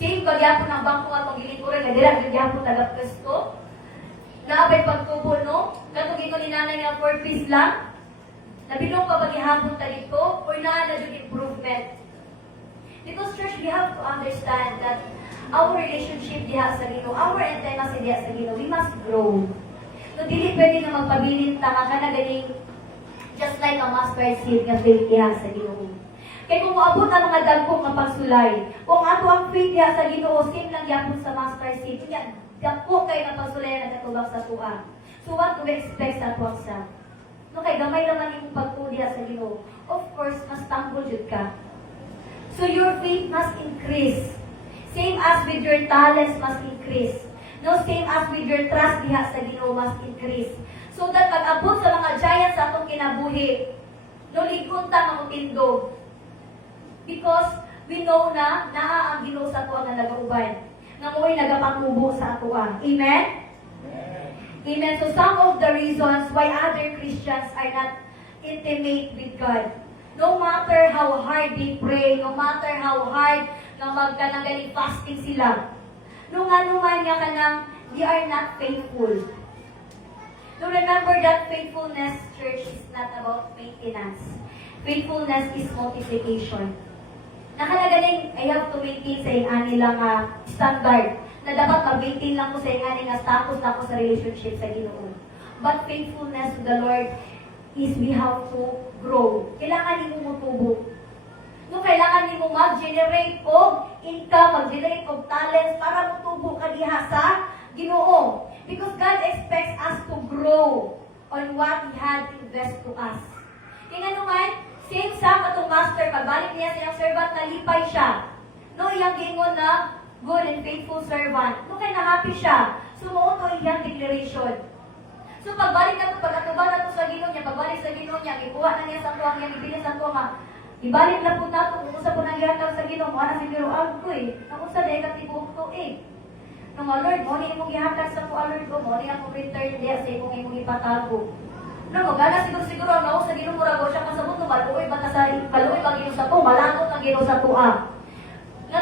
Same pagyapon ng bangko atong gilingkuran, nga dira pagyapon tagapwesto. Naabay pagtubo, no? Katugin ko ni nanay nga 4 piece lang. Nabilong pa bagihapon ta dito, or naa na yung improvement. Because church, we have to understand that our relationship diha sa Ginoo, our intimacy diha sa Ginoo, we must grow. So, dili pwede na magpabilin tama ka na galing Just like a mustard seed nga faith diha sa Ginoo. Kay kung moabot ang mga dagkong nga pagsulay, kung ato ang faith diha sa Ginoo, same lang gyapon sa mustard seed, nya dagko kay nga pagsulay na katubang sa tuwa. So what do we expect sa tuwang sa? No kay gamay naman imong pagtuo diha sa Ginoo. Of course, mas tambol jud ka. So your faith must increase. Same as with your talents must increase. No, same as with your trust diha sa Ginoo must increase. So that pag-abot sa mga giants sa atong kinabuhi, no, ligon ta mamutindog. Because we know na naa ang Ginoo sa ato nga nagauban. Nga mo'y nagapatubo sa ato. Amen? Amen. So some of the reasons why other Christians are not intimate with God. No matter how hard they pray, no matter how hard na magkanagaling fasting sila, no nga naman nga kanang they are not faithful. So remember that faithfulness, church, is not about maintenance. Faithfulness is multiplication. Nakalagaling, I have to maintain sa ingani lang standard na dapat mag-maintain lang ko sa ingani nga status na ko sa relationship sa Ginoo. But faithfulness to the Lord is we have to grow. Kailangan mo mutubo. No, kailangan mo mag-generate og income, mag-generate og talents para mutubo ka diha sa Ginoo. Because God expects us to grow on what He had invested to us. Kaya naman, same sa katong master, pagbalik niya sa iyang servant, nalipay siya. No, iyang gingon na good and faithful servant. No, kaya na-happy siya. Sumuot ko iyang declaration. So pagbalik na ito, pagkatuban na ito sa Ginoo niya, pagbalik sa Ginoo niya, ikuha na niya sa tuwang niya, ibilis sa tuwang ibalik na po na ito, kung usa po nang gihatag sa Ginoo, mo na siguro, ko nang usa na ikatibok to No, Lord, mo ni imong gihatag sa ko, Lord ko, mo ni akong return diya sa imong ipatago. No, magana siguro ang sa Ginoo mura ko siya kasabot no, maluoy ba ta sa maluoy ba Ginoo sa to, malangot ang Ginoo sa tuwa. Nga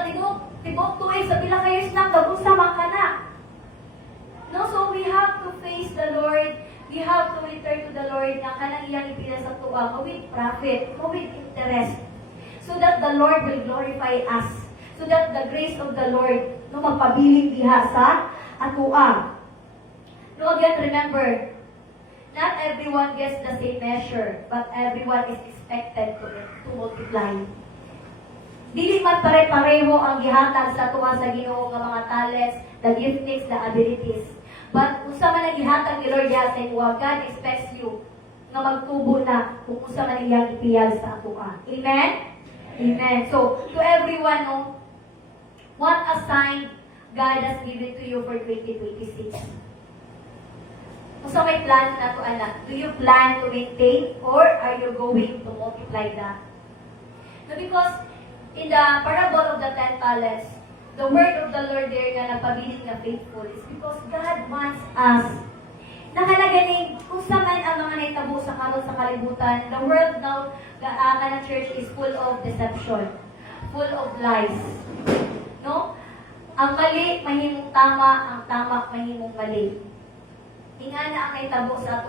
tibok tuig sa pila ka years na kag-usa man kana. No, so we have to face the Lord. We have to return to the Lord nga kanang iyang ipila sa tuwa with profit, with interest. So that the Lord will glorify us. So that the grace of the Lord no magpabiling diha sa atua. No, again, remember, not everyone gets the same measure, but everyone is expected to multiply. Dili man pare-pareho ang gihatag sa tuwa sa Ginoo nga mga talents, the giftings, the abilities. But unsa man ang gihatag ni Lord diha sa imo, God expects you nga magtubo na kung unsa man iyang ipiyag sa atua. Amen? Amen. So, to everyone, no, what a sign God has given to you for 2026. So may plan na to, anak. Do you plan to maintain or are you going to multiply that? No, because in the parable of the 10 talents, the word of the Lord there na nagpabiling na faithful is because God wants us. Nakalagaling, kung saan ang mga naitabo sa karon sa kalibutan, the world now, the church is full of deception, full of lies. No? Ang mali, mahimong tama, ang tama, mahimong mali. Ingana ang naitabo sa ato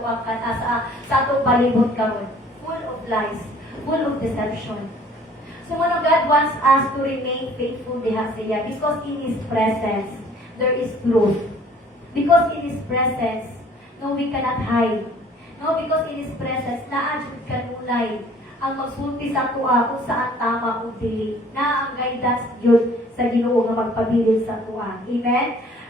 sa atong palibot karon. Full of lies, full of deception. So God wants us to remain faithful diha sa iya because in His presence, there is truth. Because in His presence, no, we cannot hide. No, because in His presence, naadjud kanunay ang magsulti sa tuwa kung saan tama o dili. Na ang guidance yun sa Ginoo nga magpabilin sa tuwa. Amen?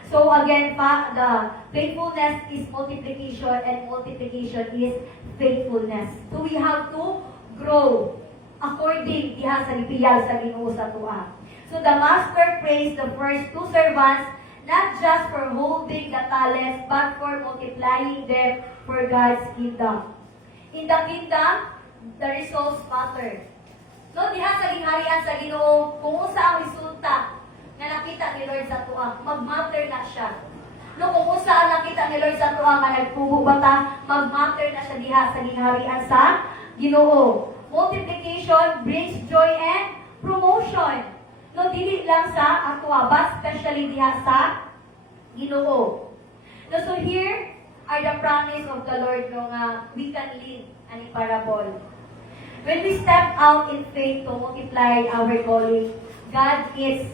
So again, the faithfulness is multiplication and multiplication is faithfulness. So we have to grow according diha sa lipiyag sa Ginoo sa tuwa. So the master praised the first two servants not just for holding the talents but for multiplying them for God's kingdom. In the kingdom, the results matter. No, diha sa gingharian sa Ginoo, kung usa ang resulta na nakita ni Lord sa tuwa, mag-matter na siya. No, kung usa ang nakita ni Lord sa tuwa nga nagtubo ba ta, mag-matter na siya diha sa gingharian sa Ginoo. Multiplication brings joy and promotion. No, dili lang sa atwa, but especially diha sa Ginoo. No, so here are the promise of the Lord no nga we can live ani parable. When we step out in faith to multiply our calling, God is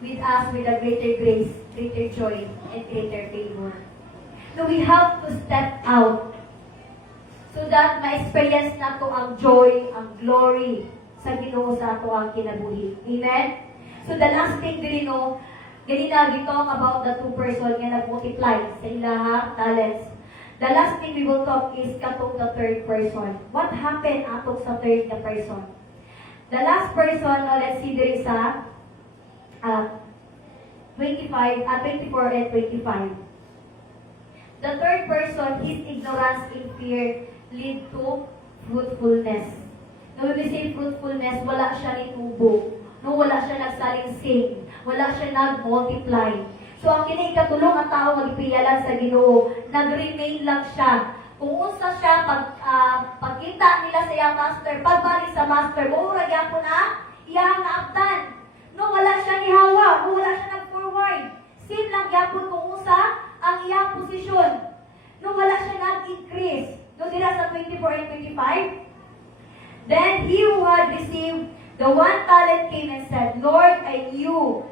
with us with a greater grace, greater joy, and greater favor. So we have to step out. So So that ma-experience na to ang joy, ang glory sa Ginoo sa ato ang kinabuhi. Amen? So the last thing diri no, ganina we talk about the two person nga nag-multiply sa ilang talents. The last thing we will talk is katong the third person. What happened atong sa third na person? The last person, no, let's see diri sa 24 and 25. The third person, his ignorance and fear lead to fruitfulness. No, when we say fruitfulness, wala siya nitubo. No, wala siya nagsalingsing. Wala siya nag-multiply. So, ang kinaikatulong ang tao magpiyalan sa Ginoo, nag-remain lang siya. Kung unsa siya, pagkita nila sa iyang master, pagbalik sa master, buura gyapon na iyang naabtan. No, wala siya nihawa, no, wala siya nag-forward. Same lang gyapon kung unsa ang iyang posisyon. No, wala siya nag-increase. No, dira sa 24 and 25. Then he who had received the 1 talent came and said, Lord, I knew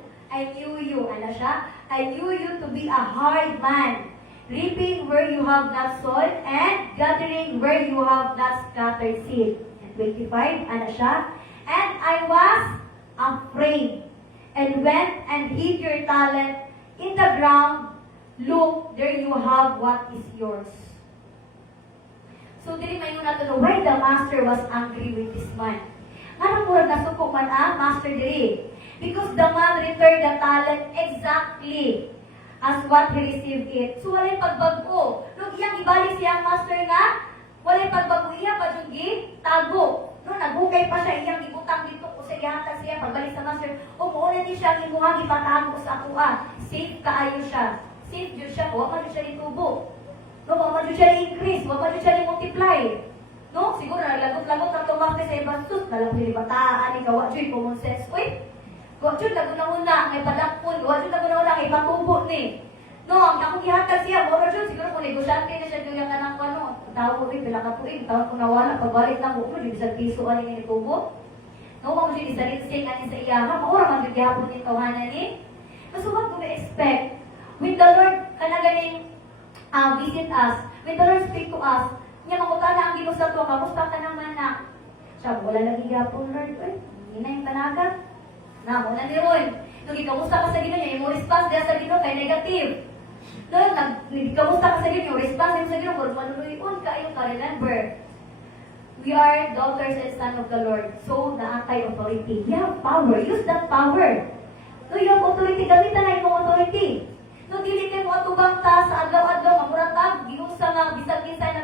you. Ano siya? I knew you to be a hard man, reaping where you have not sown, and gathering where you have not scattered seed. And 25, ano siya? And I was afraid, and went and hid your talent in the ground. Look, there you have what is yours. So, dili may na to, why the master was angry with this man? Ano po nasukok man ang master diri? Because the man returned the talent exactly as what he received it. So, walay pagbago. Nung iyang ibalik siya ang master nga, walay pagbago iya pa yung tago. No, nagugay pa siya iyang ibutang dito o sa ihatag siya pagbalik sa master. O muuna ni siya imuhang ipatago sa atua. Safe kaayo siya. Safe yun siya. Huwag man siya itubo. No, huwag man siya i-increase. Huwag man siya i-multiply. No, siguro nalagot-lagot ang tumake sa ibang sus. Nalapili bataan, ikaw, dyan, common sense. Uy, huwag dyan, lagot-una, may padakpon. Huwag dyan, lagot-una, may patubo ni. No, ang akong ihatag siya, mura dyan, siguro kung negosyante na siya dyan ka ng ano, tao ko rin, pila ka po rin, tao ko nawala, pagbalik na ko, di bisag piso ano yung itubo. No, huwag mo siya isalinsing ano sa iyaha, maura man yung gihapon yung tawanan ni. So, what do we expect? When the Lord kanagaling visit us, when the Lord speak to us, niya mangutana ang Ginoo sa to, kamusta ka naman na? Siya, wala lagi gapon, Lord. Uy, hindi na yung tanaga. Na, muna ni Ron. Nung ikamusta ka sa Ginoo niya, yung response niya sa Ginoo kay negative. Nung ikamusta ka sa Ginoo, yung response niya sa Ginoo, manunuyon ka, yung ka-remember. We are daughters and sons of the Lord. So, the anti-authority. You have power. Use that power. No, you have authority. Gamitan na yung authority. No, dili kay mo atubang ta sa adlaw-adlaw, mamuratag, giunsa nga, bisag-bisay na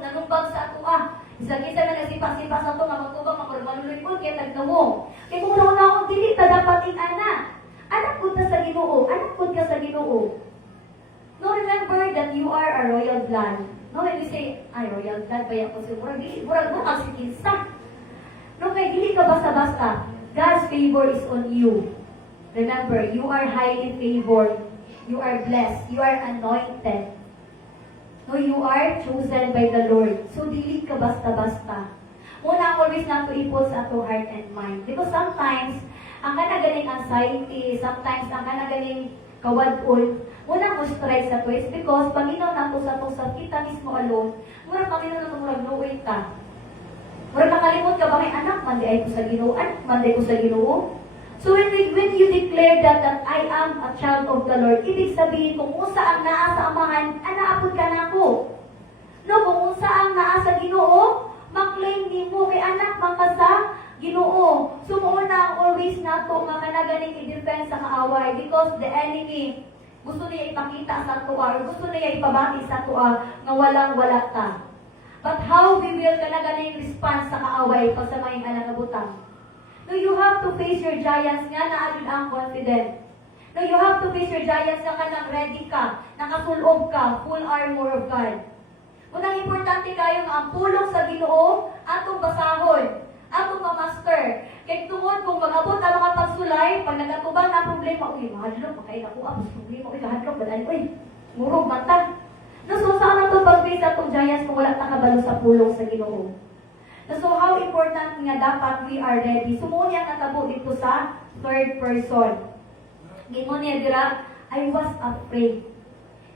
nanumbag sa atua. Bisag-bisay na nagsipa-sipa sa ato, nga magtubang, manuloy-on, kaya tagdawong. Kaya kung naunahon, dili, ta dapat ana. Anak po ka sa Ginoo. Anak po ka sa Ginoo. No, remember that you are a royal blood. No, when we say, ay, royal blood, bayan ko siguro, murag mo ang sikinsa. No, kaya dili ka basta-basta. God's favor is on you. Remember, you are highly favored. You are blessed. You are anointed. No, you are chosen by the Lord. So, dili ka basta-basta. Muna, always na to ipon sa ato heart and mind. Because sometimes, ang kanagaling anxiety, sometimes, ang kanagaling kawadol, muna mo stress sa to is because paminaw na to sa kita mismo alone, mura paminaw na to mura no-way ka. Mura nakalimot ka ba may anak, mandi ay ko sa Ginoo, anak, mandi ko sa Ginoo. So when you declare that I am a child of the Lord, ibig sabihin kung unsa ang naa sa amahan, anaapod ka na ako. No, kung unsa ang naa sa Ginoo, maklaim nimo kay anak man ka sa Ginoo. So muna always nato nga kanagaling i-defend sa kaaway because the enemy gusto niya ipakita sa tuwa or gusto niya ipabati sa tuwa nga walang-wala ka. But how we will kanagaling respond sa kaaway pag sa may anak butang? No, you have to face your giants nga na adun ang confident. No, you have to face your giants nga kanang ready ka, nakasulob ka, full armor of God. Unang importante kayo nga ang pulong sa Ginoo, atong basahon, atong ma-master. Kaya tungod kung mag-abot ang mga pagsulay, pag nagatubang na problema, uy, mahadlok, makain ako, abos problema, uy, mahadlok, balan, uy, murog mata. No, so saan na ito pag-face atong giants kung wala nakabalo sa pulong sa Ginoo? So, how important nga dapat we are ready. Sumunya natabo dito sa third person. Gimon niya dira, I was afraid.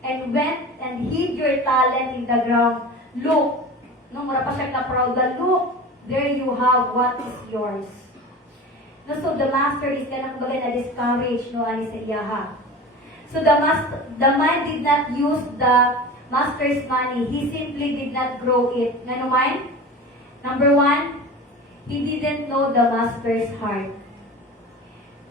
And went and hid your talent in the ground. Look, No, mura pa siya na proud that, look, there you have what is yours. No, so the master is kanang bagay na discourage no ani sa iyaha. So the man did not use the master's money. He simply did not grow it. Ngano man? Number 1, he didn't know the master's heart.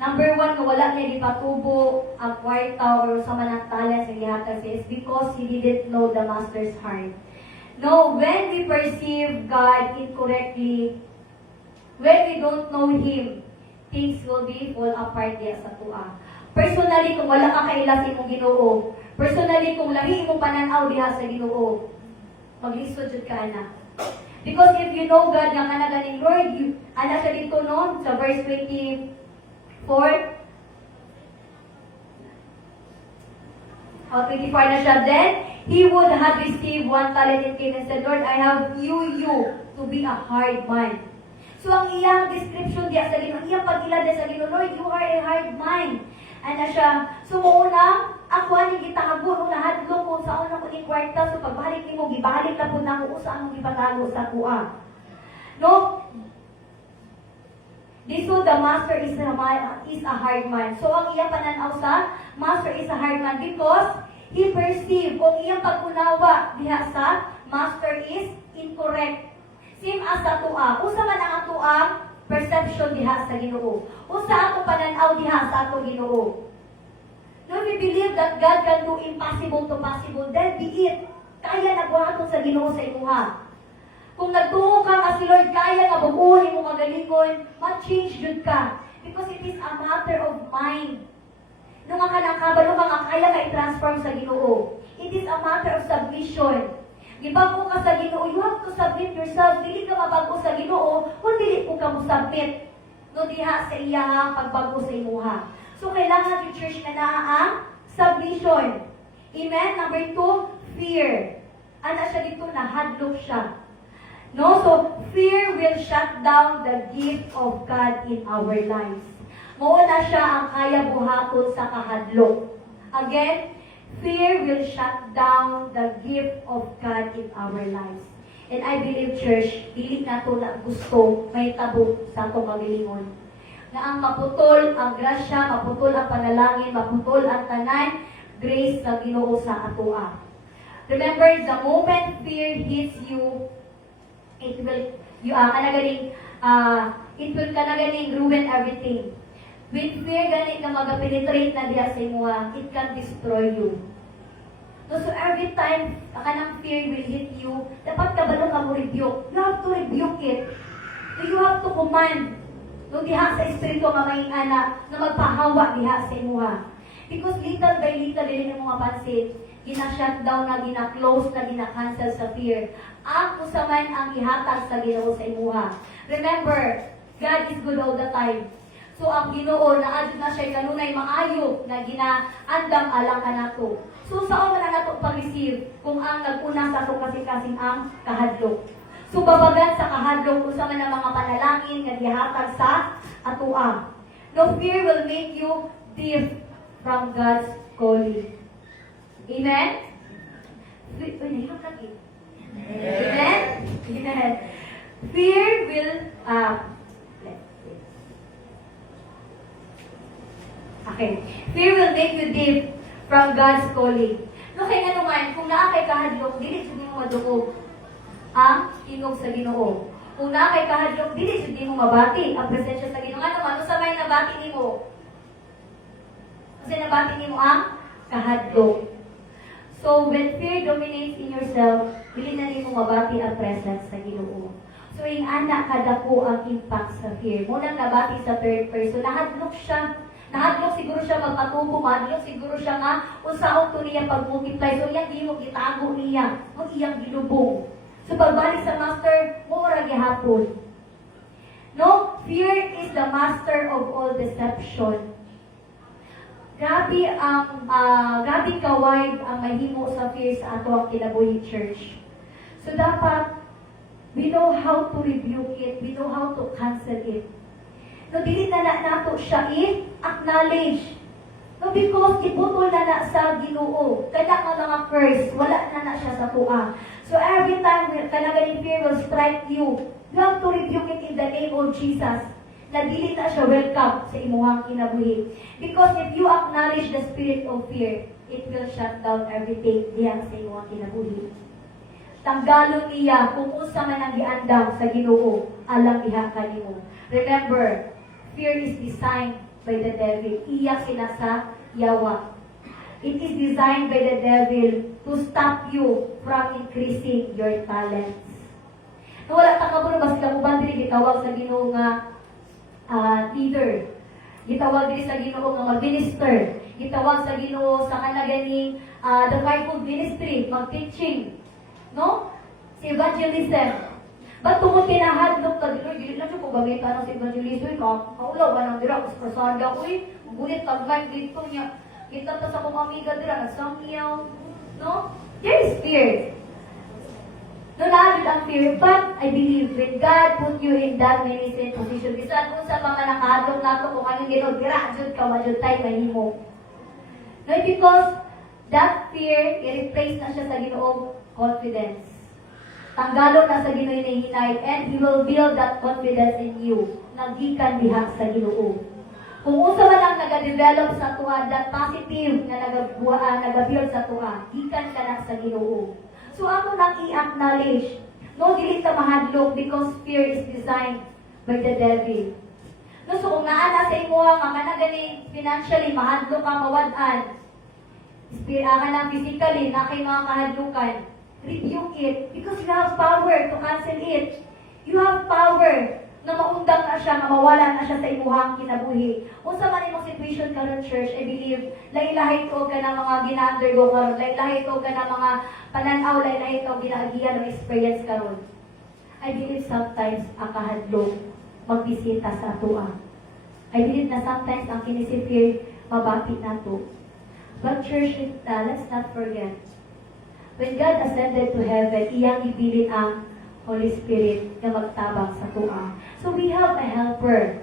Number 1, kung wala niya ipatubo ang kwarta or sa manantala sa ihatag is because he didn't know the master's heart. No, when we perceive God incorrectly, when we don't know Him, things will be fall apart diya sa tua. Personally, kung wala ka kailas imong Ginoo, personally, kung lahi imong pananaw diha sa Ginoo, maglisod jud ka ana. Because if you know God nga kana ganing Lord, ana siya dito no sa verse 24, 24 na siya, then he would have received 1 talent and came and said, Lord, I have you to be a hard man. So ang iyang description diya sa Ginoo, iyang pag-ilad sa Ginoo, Lord, you are a hard man. Ana siya, so una, ako ani gitago nung nahadlong ko sa una ko ni kwarta, so pagbalik nimo gibalik na pud nako usa ang gipatago sa kuha. No? This so the master is a hard man. So ang iyang pananaw sa master is a hard man because he perceive o iyang pag-unawa diha sa master is incorrect. Same as sa tua. Usa man ang atuang perception diha sa Ginoo. Usa ato pananaw diha sa ato Ginoo. No, we believe that God can do impossible to possible. Then be it. Kaya nagbuhaton sa Ginoo sa imuha. Kung nagtuo ka nga si Lord, kaya nga bubuhin mo magalingon, ma-change yun ka. Because it is a matter of mind. Nung nga ka nakabalo ka nga, kaya ka i-transform sa Ginoo. It is a matter of submission. Gibago ka sa Ginoo, you have to submit yourself. Dili ka mabago sa Ginoo, kung dili po ka mo submit. No, diha sa iya pagbago sa imuha. So, kailangan yung church na naa ang submission. Amen? Number 2, fear. Ano siya dito? Nahadlok siya. No? So, fear will shut down the gift of God in our lives. Mauna siya ang kaya buhaton sa kahadlok. Again, fear will shut down the gift of God in our lives. And I believe, church, dili na to na gusto may tabo sa itong magilingon. Na ang maputol ang grasya, maputol ang panalangin, maputol ang tanan, grace sa Ginoo sa atoa. Remember, the moment fear hits you, it will kanagaling ruin everything. With fear gani ka magapenetrate na diha sa imuha, it can destroy you. So every time kanang fear will hit you, dapat kabalo ka mo rebuke. You have to rebuke it. So you have to command. No diha sa espiritu nga may anak na magpahawa diha sa imuha. Because little by little dili mo mapansin, gina-shut down na, gina-close na, gina-cancel sa fear. Ang usaman ang ihatag sa Ginoo sa imuha. Remember, God is good all the time. So ang Ginoo naadto na siya kanunay maayo na ginaandam alang kanato. So saan man nato pag-receive kung ang naguna sa ato kasing-kasing ang kahadlok. So babagan sa kahadlok usa man ang mga panalangin nga gihatag sa atoa. No fear will make you deaf from God's calling. Amen? Amen? Amen? Fear will, fear will make you deaf from God's calling. No, kaya nga naman, kung naa kay kahadlok, dili sud mo maduog ang tingog sa Ginoo. Kung naa kay kahadlok, dili sud mo mabati ang presensya sa Ginoo. Nga naman, sa may nabati nimo? Kasi nabati nimo ang kahadlok. So, when fear dominates in yourself, dili na nimo mabati ang presence sa Ginoo. So, yung anak kadako ang impact sa fear. Muna nabati sa third person, nahadlok siya. Nahadlok siguro siya magpatubo, mahadlok siguro siya nga, unsaon to niya pag-multiply. So, iyang di mo itago niya, o iyang ginubong. So, pagbalik sa master, mura gihapon. No? Fear is the master of all deception. Grabe kaway ang mahimo sa fear sa ato ang kinabuhi church. So, dapat, we know how to rebuke it, we know how to cancel it. No, dili na nato siya i-acknowledge. No, because iputol na sa Ginoo. Kaya nga mga curse, wala na siya sa tuwa. So, So every time kanagaling fear will strike you, you have to rebuke it in the name of Jesus. Na dili na siya welcome sa imuhang kinabuhi. Because if you acknowledge the spirit of fear, it will shut down everything diyan sa imuhang kinabuhi. Tanggalon niya kung unsa man ang giandam sa Ginoo alang diha kanimo. Remember, fear is designed by the devil. Iyak kinasa yawa. It is designed by the devil to stop you from increasing your talents. Kung wala ka kabuno, basta mo ba dili gitawag sa Ginoo nga leader. Gitawag diri sa Ginoo nga mag-minister. Gitawag sa Ginoo sa kanaganing the fivefold ministry, mag-teaching. No? Si evangelism. Ba't tungkol kinahadlok ka dito? Dili na siya kung gamitan ng si evangelism. Kaulaw ba nang dira? Mas prasada ko eh. Magulit pag-live dito niya. Kita pa sa kong amiga dira. Nagsangyaw. No? There is fear. No, naagad ang fear. But I believe when God put you in that ministry position, bisan kung sa mga nakahadlok na ito, kung anong ginod, dira, jud ka, majud tayo, mahimo. No, because that fear, i-replace na siya sa Ginoong confidence. Tanggalon na sa Ginoo ni hinay, and He will build that confidence in you. Nagikan diha sa Ginoo. Kung unsa man ang nagadevelop sa tuwa, that positive na nagabuild sa tuwa, gikan ka na sa Ginoo. So ako nang i-acknowledge, no, dili ta mahadlok because fear is designed by the devil. No, so kung naana sa imo nga kanagani financially mahadlok ka mawad-an, ka na physically na kay mga kahadlukan, rebuke it because you have power to cancel it. You have power na maundang na siya, na mawala na siya sa imuhang kinabuhi. Kung sa man imong situation karon church, I believe, lahi-lahi ito ka na mga gina-undergo karon, lahi-lahi ito ka na mga pananaw, lahi-lahi ito ginagiyan ng experience karon. I believe sometimes ang kahadlok magbisita sa atuan. I believe na sometimes ang kinisipir mabati na to. But church, let's not forget, when God ascended to heaven, iyang ibilin ang Holy Spirit na magtabang sa tuwa. So we have a helper.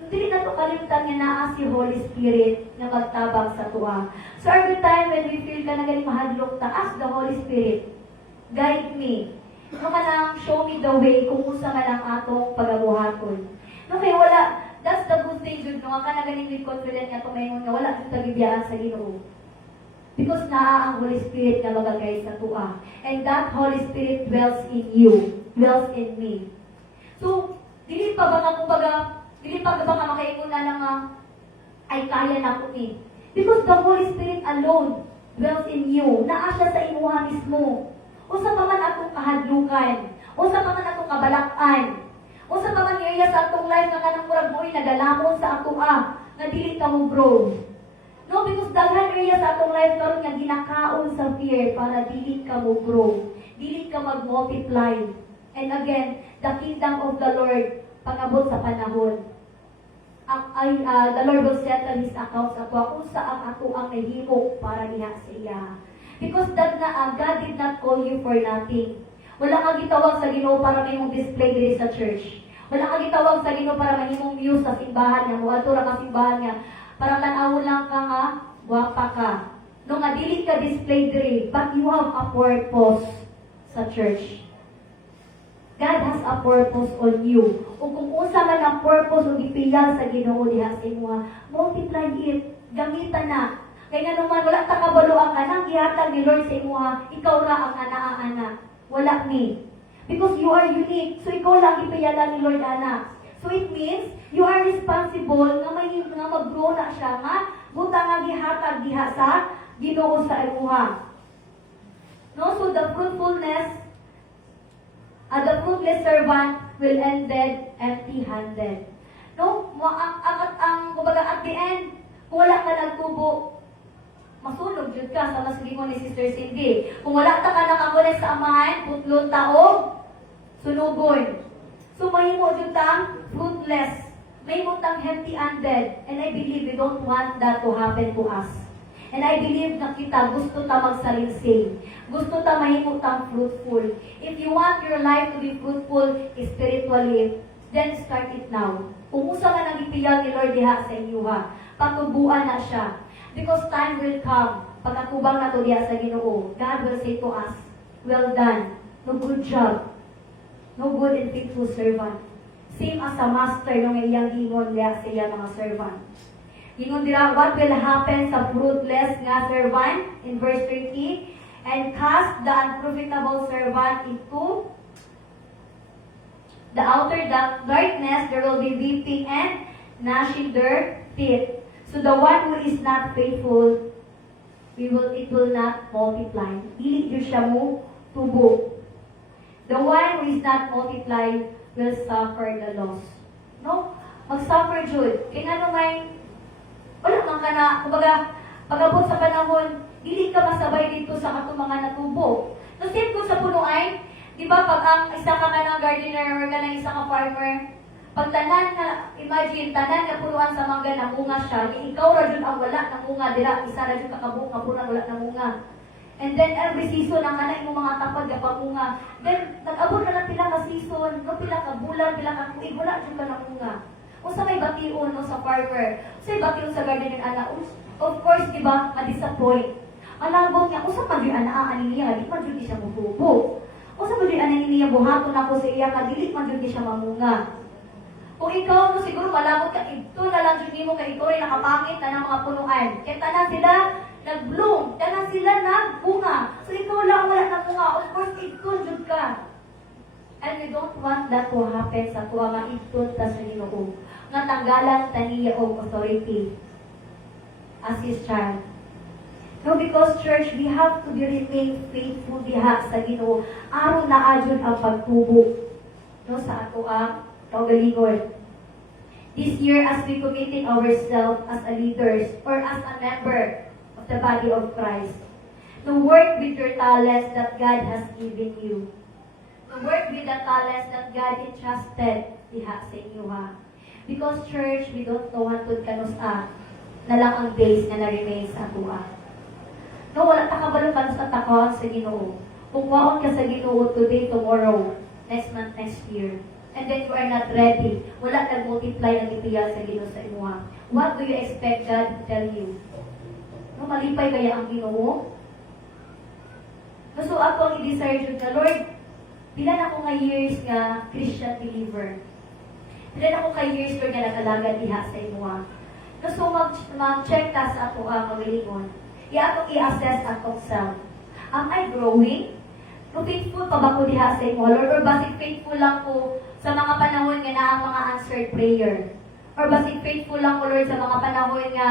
Hindi na ito kalimutan nga naa si Holy Spirit na magtabang sa tuwa. So every time when we feel ka na galing mahadlok, ask the Holy Spirit, guide me. No ka nang show me the way kung usa man ang atong pagabuhaton. No kay wala, that's the good thing, Jude. No ka na galing with confident nga tumayon nga wala yung tagibiyaan sa Ginoo. Because naa ang Holy Spirit na magagay sa tuwa. And that Holy Spirit dwells in you, dwells in me. So, dili pa ba ka makainguna na nga, ay kaya na ko ni. Because the Holy Spirit alone dwells in you. Naa siya sa imuha mismo. O sa paman atong kahadlukan. O sa paman atong kabalakan. O sa paman area sa atong life na kanang murag mo'y nagalamon sa atua na dili ka mo grow. No, because daghan area sa atong life karon nga ginakaon sa fear para dili ka mo grow, dili ka mag-multiply. And again, the kingdom of the Lord pangabot sa panahon. The Lord will settle His accounts sa tuwa kung sa ang ato ang nahimo para diha sa iya. Because God did not call you for nothing. Wala kang gitawag sa Ginoo para may mong display diri sa church. Wala kang gitawag sa Ginoo para mahimong view sa simbahan niya, muadto ra ka simbahan niya. Para tanawon lang ka nga, gwapa ka. No nga, dili ka display diri, but you have a purpose sa church. God has a purpose on you. O kung usa man ang purpose o gipiyal sa Ginoo diha sa imo, multiply it, gamitan na. Kaya nga naman, wala ta kabalo ang kanang gihatag ni Lord sa imo, ikaw ra ang ana-ana. Wala ni. Because you are unique. So ikaw lang gipiyalan ni Lord ana. So it means, you are responsible nga mag-grow na siya nga, buta nga gihatag diha sa Ginoo sa imuha. No? So the fruitless servant will ended empty-handed. No? Kumbaga at the end, kung wala ka nagtubo, masunog jud ka sa masugingon ni Sister Cindy. Kung wala ta ka nakakulit sa amahan, putlon taog, sunugon. So mahimo jud tang fruitless. Mahimo tang empty-handed. And I believe we don't want that to happen to us. And I believe na kita gusto ta magsalinsing. Gusto ta mahimo tang fruitful. If you want your life to be fruitful spiritually, then start it now. Kung usa man ang ipiyag ni Lord diha sa inyo ha, patubuan na siya. Because time will come, pagkatubang na to diha sa Ginoo, God will say to us, well done, no good job, no good and faithful servant. Same as a master nung iyang ingon niya sa iya mga servant. Ingon dira, what will happen sa fruitless nga servant? In verse 30, and cast the unprofitable servant into the outer darkness, there will be weeping and gnashing their teeth. So the one who is not faithful, it will not multiply. Dili jud siya mo tubo. The one who is not multiplied will suffer the loss. No? Mag-suffer jud. Kaya nga may wala man ka na, kumbaga, pag-abot sa panahon, dili ka masabay dito sa atong mga natubo. No, same ko sa puno ay, di ba, pag ang isa ka ng gardener or ka ng isa ka farmer, pag tanan na, imagine, tanan na punuan sa mangga na munga siya, ikaw ra jud ang wala na munga, dira, isa ra jud kakabunga, punan wala na munga. And then, every season, ang kanay mo mga tapad na pamunga. Then, nag-abot na lang pila ka season, no, pila ka bulan, pila ka kuig, wala jud ka na munga. O sa may bation no, sa farmer, sa may bation sa gardener ana, of course, di ba, ma-disappoint. Alabog niya, usa pa gyud ana ani niya, di man jud siya mutubo. Usa pa gyud ana niya buhaton ako sa iya ka dili man jud siya mamunga. Kung ikaw no siguro malabot ka ito na lang jud nimo kay ikaw ay nakapangit na ng mga punuan. Kaya tanan sila nag-bloom, tanan sila nagbunga. So ikaw lang wala na bunga, of course ito jud ka. And we don't want that to happen sa tuwa nga iton ta sa Ginoo. Nga tanggalan taniya og authority as his child. No, because church, we have to remain faithful diha sa Ginoo. Aron na adyon ang pagtubo no sa ato ang kaugalingon. This year, as we committing ourselves as a leaders or as a member of the body of Christ, to work with your talents that God has given you. To work with the talents that God entrusted diha sa inyo ha. Because church, we don't know hantod kanus na lang ang days nga na-remain sa atua. No, wala ta kabalo pa sa takon sa Ginoo. Kung waon ka sa Ginoo today, tomorrow, next month, next year, and then you are not ready, wala nag-multiply ang ipiyal sa Ginoo sa imuha. What do you expect God to tell you? No, malipay kaya ang Ginoo? No, so ako ang i-desire jud na, Lord, pila na ako nga years nga Christian believer. Pila na ako nga years Lord nga nagalaga diha sa imuha. No, so mag-check ka sa ato ang magalingon. I-assess atong self. Am I growing? No, faithful pa ba ko diha sa imo, Lord? Or basig faithful lang ko sa mga panahon nga na ang mga answered prayer? Or basig faithful lang ko, Lord, sa mga panahon nga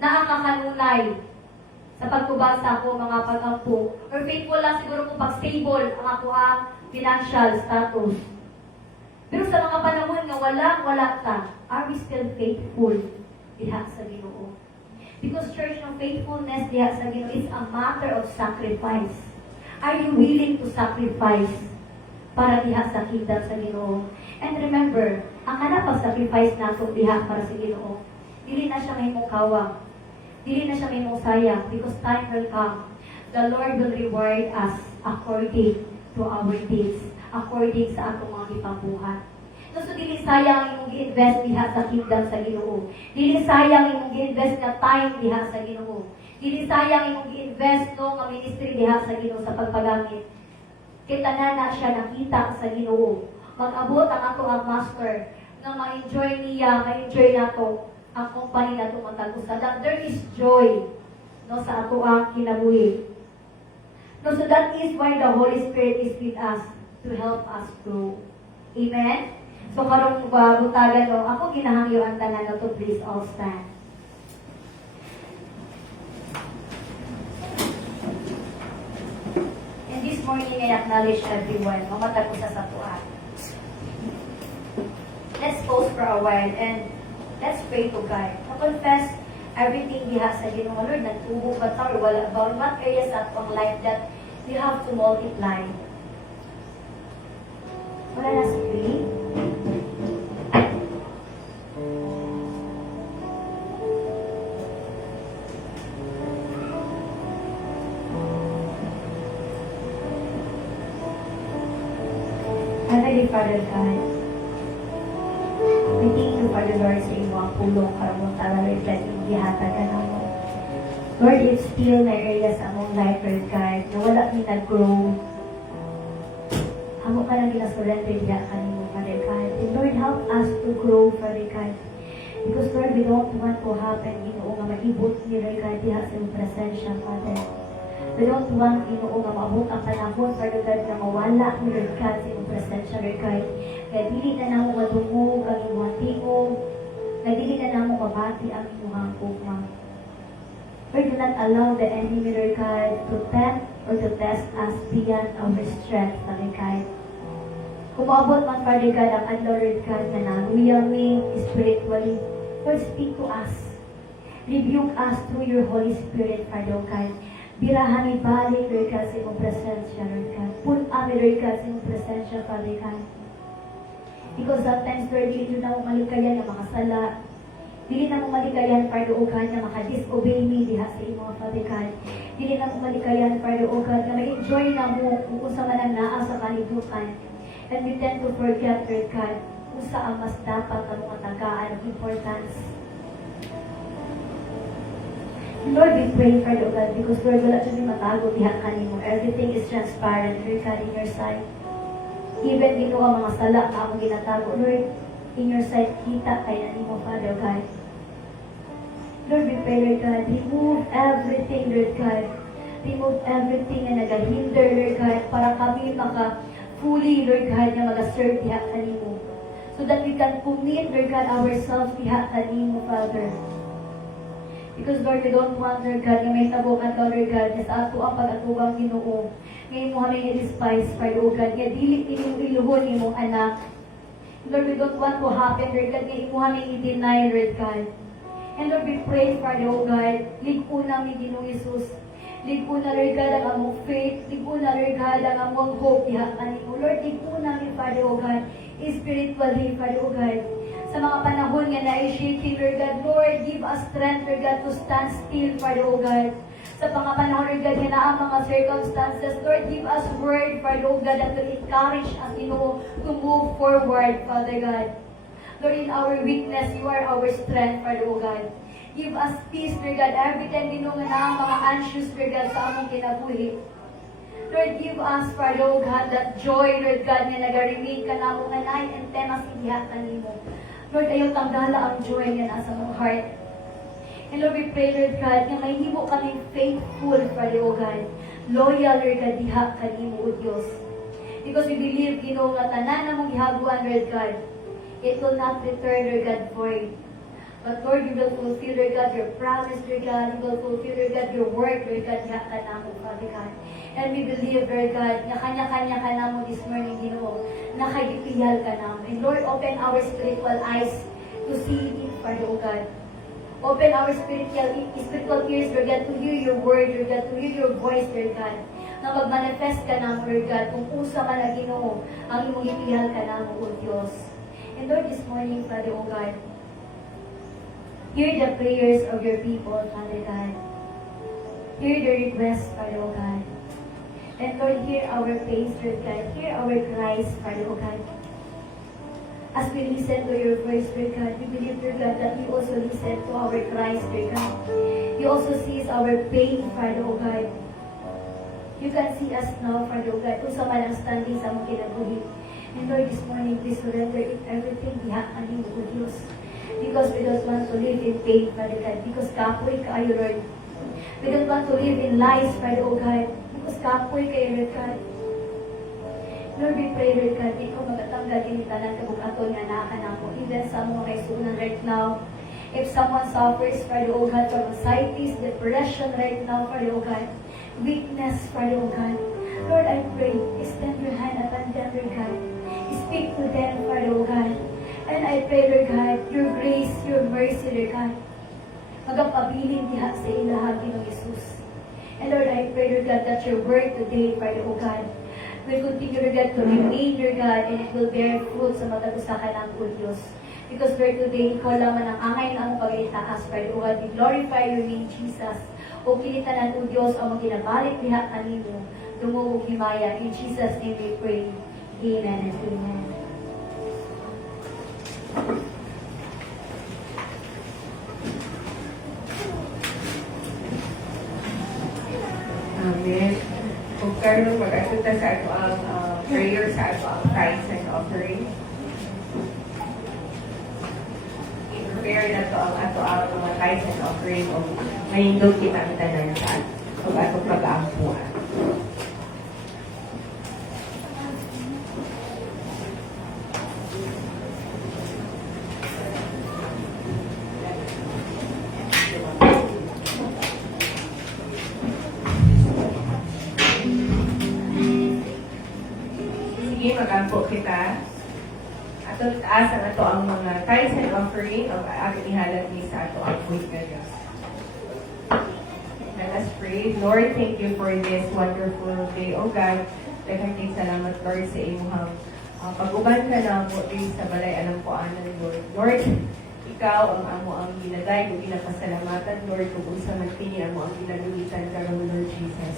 na ang kakanunay sa pagtubag sa ako mga pagampo? Or faithful lang siguro kung pag-stable ang ako ang financial status? Pero sa mga panahon nga wala ka, are we still faithful diha sa Ginoo? Because church, ng faithfulness diha sa Ginoo is a matter of sacrifice. Are you willing to sacrifice para diha sa kingdom sa Ginoo? And remember, ang kana pag-sacrifice nato diha para sa Ginoo, dili na siya mahimong kawang. Dili na siya mahimong sayang because time will come. The Lord will reward us according to our deeds, according sa atong mga gipabuhat. So dili sayang imong gi-invest diha sa kingdom sa Ginoo. Dili sayang imong gi-invest na time diha sa Ginoo. Dili sayang imong gi-invest no nga ministry diha sa Ginoo sa pagpagamit. Kita na siya nakita sa Ginoo. Mag-abot ang ato ang master nga ma-enjoy niya, ma-enjoy nato ang company nato matag-usa. That there is joy no sa ato ang kinabuhi. No, so that is why the Holy Spirit is with us to help us grow. Amen? So karong butagan no, ako ginahangyo ang tanan no to please all stand. And this morning I acknowledge everyone. Mamatag ko sa tuwa. Let's pause for a while and let's pray to God. Confess everything diha sa Ginoo. Lord, nagtubo ba ta or wala ba? What areas at ang life that you have to multiply? Wala na sa pray. Heavenly Father God, we thank you, Father Lord, sa iyong mga pulong karamong talaga that ihatag ka na mo. Lord, if still may area sa among life, Lord God, na wala mi nag-grow, amo ka lang gina-surrender diya kanimo, Father God. And Lord, help us to grow, Father God. Because Lord, we don't want to happen, Ginoo, nga maibot ni Lord God diha sa iyong presensya, Father. We don't want, Ginoo, nga maabot ang panahon, Father God, na mawala ni Lord God sa iyong presensya, Lord God. Kaya dili na namo madungog ang inyong tingog, na dili na namo mabati ang inyong pugma. Lord, do not allow the enemy, Lord God, to tempt or to test us beyond our strength, Father God. Kung maabot man, Father God, ang adlaw, Lord God, na naguyami spiritually, Lord, speak to us. Rebuke us through your Holy Spirit, Father God. Birahan ibalik, Lord God, sa iyong presensya, Lord God. Pull kami, Lord God, sa iyong presensya, Father God. Because sometimes, Lord, dili na mo malikayan na makasala. Dili na mo malikayan, Father God, na maka-disobey me diha sa iyong Father God. Dili na mo malikayan, Father God, na ma-enjoy na mo kung sa man ang naa sa kalibutan. And we tend to forget, Lord God, kung saan mas dapat ang mga tagaan of importance. Lord, we pray, Father God, because Lord, wala siya matago diha kanimo. Everything is transparent, Lord God, in your sight. Even dito ang mga sala na ako ginatago, Lord, in your sight, kita kay nanimo, Father God. Lord, we pray, Lord God, remove everything, Lord God. Remove everything na nag-hinder, Lord God, para kami fully, Lord God, na mag-serve diha kanimo. So that we can commit, Lord God, ourselves diha kanimo, Father. Because, Lord, we don't want, Lord God, na may tabukan ka, Lord God, na sa ato ang pag-atubang Ginoo. Ngayon mo kami i-despise, Father God, nga dili iluhon imong anak. Lord, we don't want to happen, Lord God, ngayon mo kami i-deny, Lord God. And Lord, we pray, Father God, ligo namin, Ginoo Jesus. Ligo na, Lord God, ang among faith. Ligo na, Lord God, ang among hope diha kanimo. Lord, ligo namin, Father God, spiritually, Father God. Sa mga panahon nga na-shaking, Lord God, Lord, give us strength, Lord God, to stand still, Father God. Sa mga panahon, Lord God, na ang mga circumstances, Lord, give us word, Father God, that will encourage us, to move forward, Father God. Lord, in our weakness, you are our strength, Father God. Give us peace, Lord God, every time nga na ang mga anxious, Lord God, sa among kinabuhi. Lord, give us, Father God, that joy, Lord God, na nag-remain ka na mong anay and temas idiha kanimo. Lord, ayaw tanggala ang joy nga nasa mong heart. And Lord, we pray, Lord God, na may himo kami faithful, Father God. Loyal, Lord God, diha kanimo, O Diyos. Because we believe, nga tanan na mong ihabuan, Lord God, it will not return, Lord God, void. But Lord, you will fulfill, Lord God, your promise, Lord God. You will fulfill, Lord God, your word, Lord God, diha ka namo, Father God. And we believe, Lord God, na kanya-kanya ka namo this morning, Ginoo, na kagipiyal ka namo. And Lord, open our spiritual eyes to see it, Father God. Open our spiritual ears, Lord God, to hear your word, Lord God, to hear your voice, Lord God. Na mag-manifest ka namo, Lord God, kung usa man na Ginoo, ang imong ipiyal ka namo, O Diyos. And Lord, this morning, Father, O God, hear the prayers of your people, Father God. Hear the requests, Father God. And Lord, hear our praise, Lord God. Hear our cries, Father God. As we listen to your voice, Lord God, we believe, Lord God, that you also listen to our cries, Lord God. You also see our pain, Father God. You can see us now, Father God, kung sa malang standing sa mong kinabuhi. And Lord, this morning, please surrender it everything diha kanimo, O Diyos. Because we don't want to live in pain, Father God. Because kapoy kayo, Lord. We don't want to live in lies, Father God. Because kapoy kayo, Lord God. Lord, we pray, Lord God, ikaw magatanggal kinitanan kabukaton nga naakanamo. Even sa mga kaisunan right now. If someone suffers, Father God, from anxieties, depression right now, Father God. Weakness, Father God. Lord, I pray, extend your hand upon them, Lord God. Speak to them, Father God. And I pray, Lord God, your grace, your mercy, Lord God, magapabilin diha sa ilaha, Ginoong Jesus. And Lord, I pray, Lord God, that your word today, Father God, will continue, Lord God, to remain, Lord God, and it will bear fruit sa matagusakan ng O Diyos. Because, Lord, today, ikaw lamang ang angay na ang pag-itaas, Father God. We glorify your name, Jesus. O kinitanan, O Diyos, ang mga kinabalik diha kanimo, dumugog himaya. In Jesus' name we pray. Amen and amen. Amen. Kung karon mag-asuta sa ato ang prayer sa ato ang tithes and offering. I-prepare na to ang ato ang mga tithes and offering o mahindog kita ang tanan sa ato pag-aampuan. Sige, mag-ampo kita. Ato taas ang ato ang mga tithes and offering o ating ihalat ni sa ato ang quick na Diyos. Let us pray. Lord, thank you for this wonderful day, O God. Daghang salamat, Lord, sa imuhang pag-uban ka na mo din sa balay alam ko anan, Lord. Lord, ikaw ang amo ang ginagay kung ginapasalamatan, Lord, kung unsa man kini amo ang ginalulitan karon, Lord Jesus.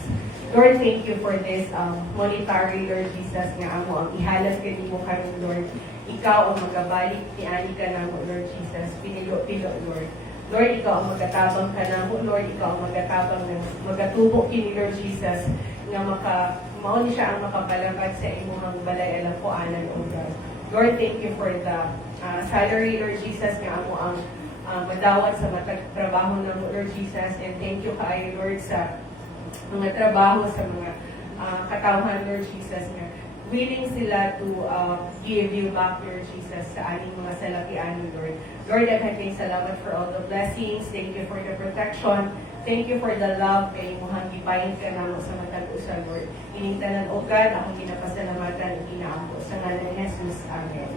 Lord, thank you for this monetary, Lord Jesus, nga amo ang ihalas kanimo karon, Lord. Ikaw ang magabalik ni ani ka namo, Lord Jesus. Pinilo-pilo, Lord. Lord, ikaw ang magatabang ka namo, Lord. Ikaw ang magatabang na magatubo kini, Lord Jesus, nga mao ni siya ang makapalapad sa imong balay alam ko anan, O God. Lord, thank you for the salary, Lord Jesus, nga amo ang madawat sa matag trabaho ng Lord Jesus, and thank you kaayo, Lord, sa mga trabaho sa mga katawhan, Lord Jesus, nga willing sila to give you back, Lord Jesus, sa aning mga salapian, Lord. Lord, daghang salamat for all the blessings. Thank you for the protection. Thank you for the love kay imuhang gipayon ka namo sa matag usa, Lord. Ining tanan, O God, akong ginapasalamatan ug ginaampo sa ngalan ni Jesus. Amen.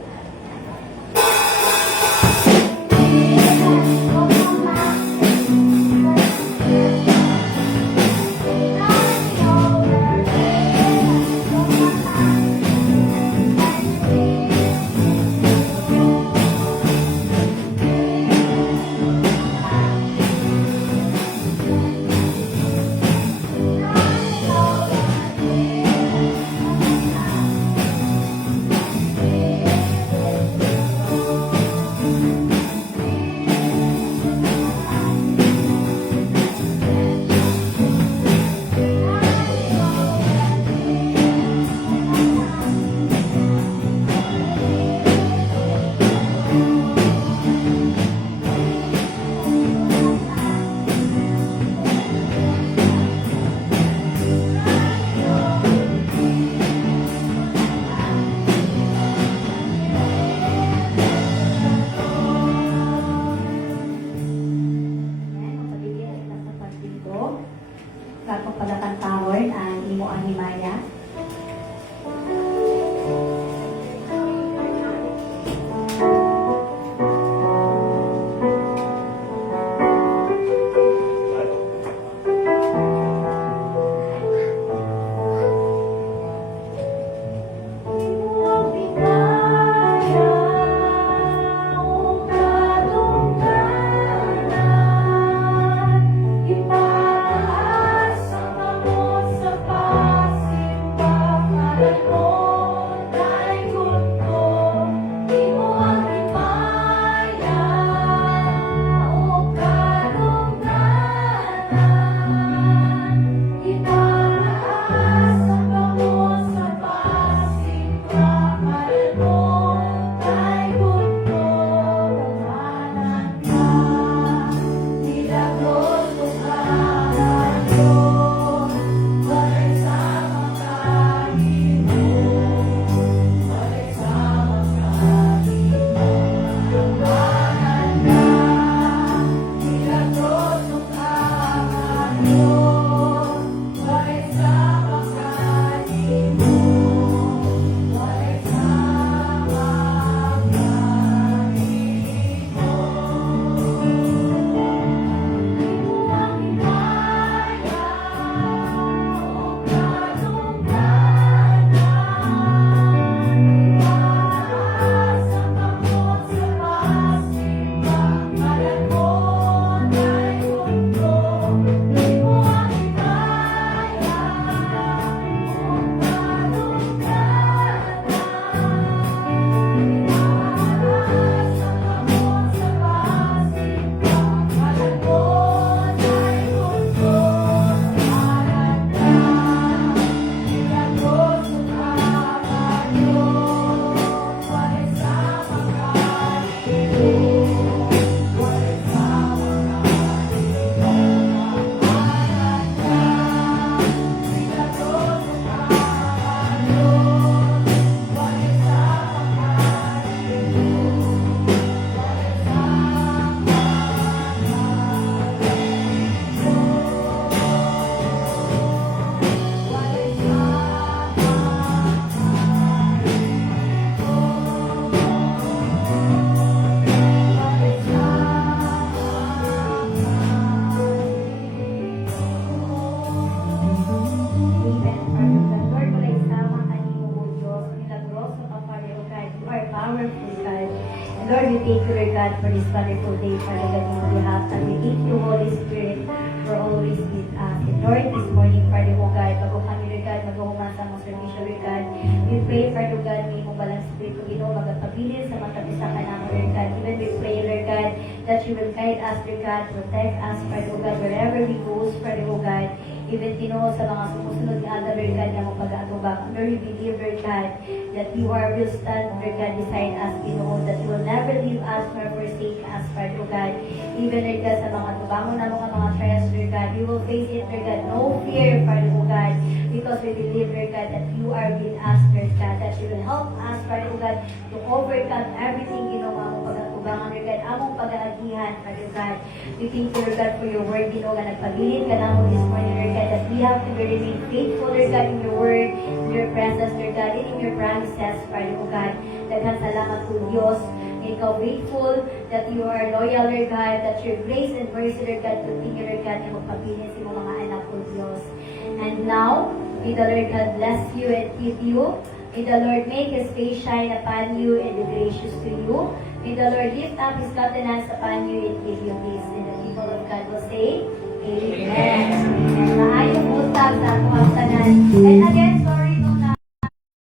God, for this wonderful day, Father God, in our behalf. And we thank you, Holy Spirit, for always with us. And Lord, this morning, Father, O God, bago kami, Lord God, mag-uhuman sa mong servisyo, Lord God, we pray, Father God, may mong balang Spirit, Panginoon, magpabilis sa matapisakan namin, Lord God. Even we pray, Lord God, that you will guide us, Lord God, protect us, Father, O God, wherever we go, Father, O God, even Tino sa mga sumusunod ni Ada, Lord God, na mong pag-aatubang. Lord, we believe, Lord God, that you will stand, Lord God, beside us, Tino, that you will never leave us nor forsake us, Father, O God. Even, Lord God, sa mga tubangon na mga trials, Lord God, we will face it, Lord God, no fear, Father, O God, because we believe, Lord God, that you are with us, Lord God, that you will help us, Father, O God, to overcome everything, mga pag-atubangan, Lord God, among pag-aagihan, Father, O God. We thank you, Lord God, for your word, Tino, na nagpabilin ka namin this morning, Lord God, that we have to remain faithful, Lord God, in your word, in your presence, Lord God, and in your promises, Father, O God. Daghang salamat po, Diyos. Ikaw grateful that you are loyal, Lord God, that your grace and mercy, Lord God, continue, Lord God, na magpabilin sa mga anak po, Diyos. And now, may the Lord God bless you and keep you. May the Lord make His face shine upon you and be gracious to you. May the Lord lift up His countenance upon you and give you peace. And the people of God will say, Amen. Amen. Maayong utag sa atong tanan. And again,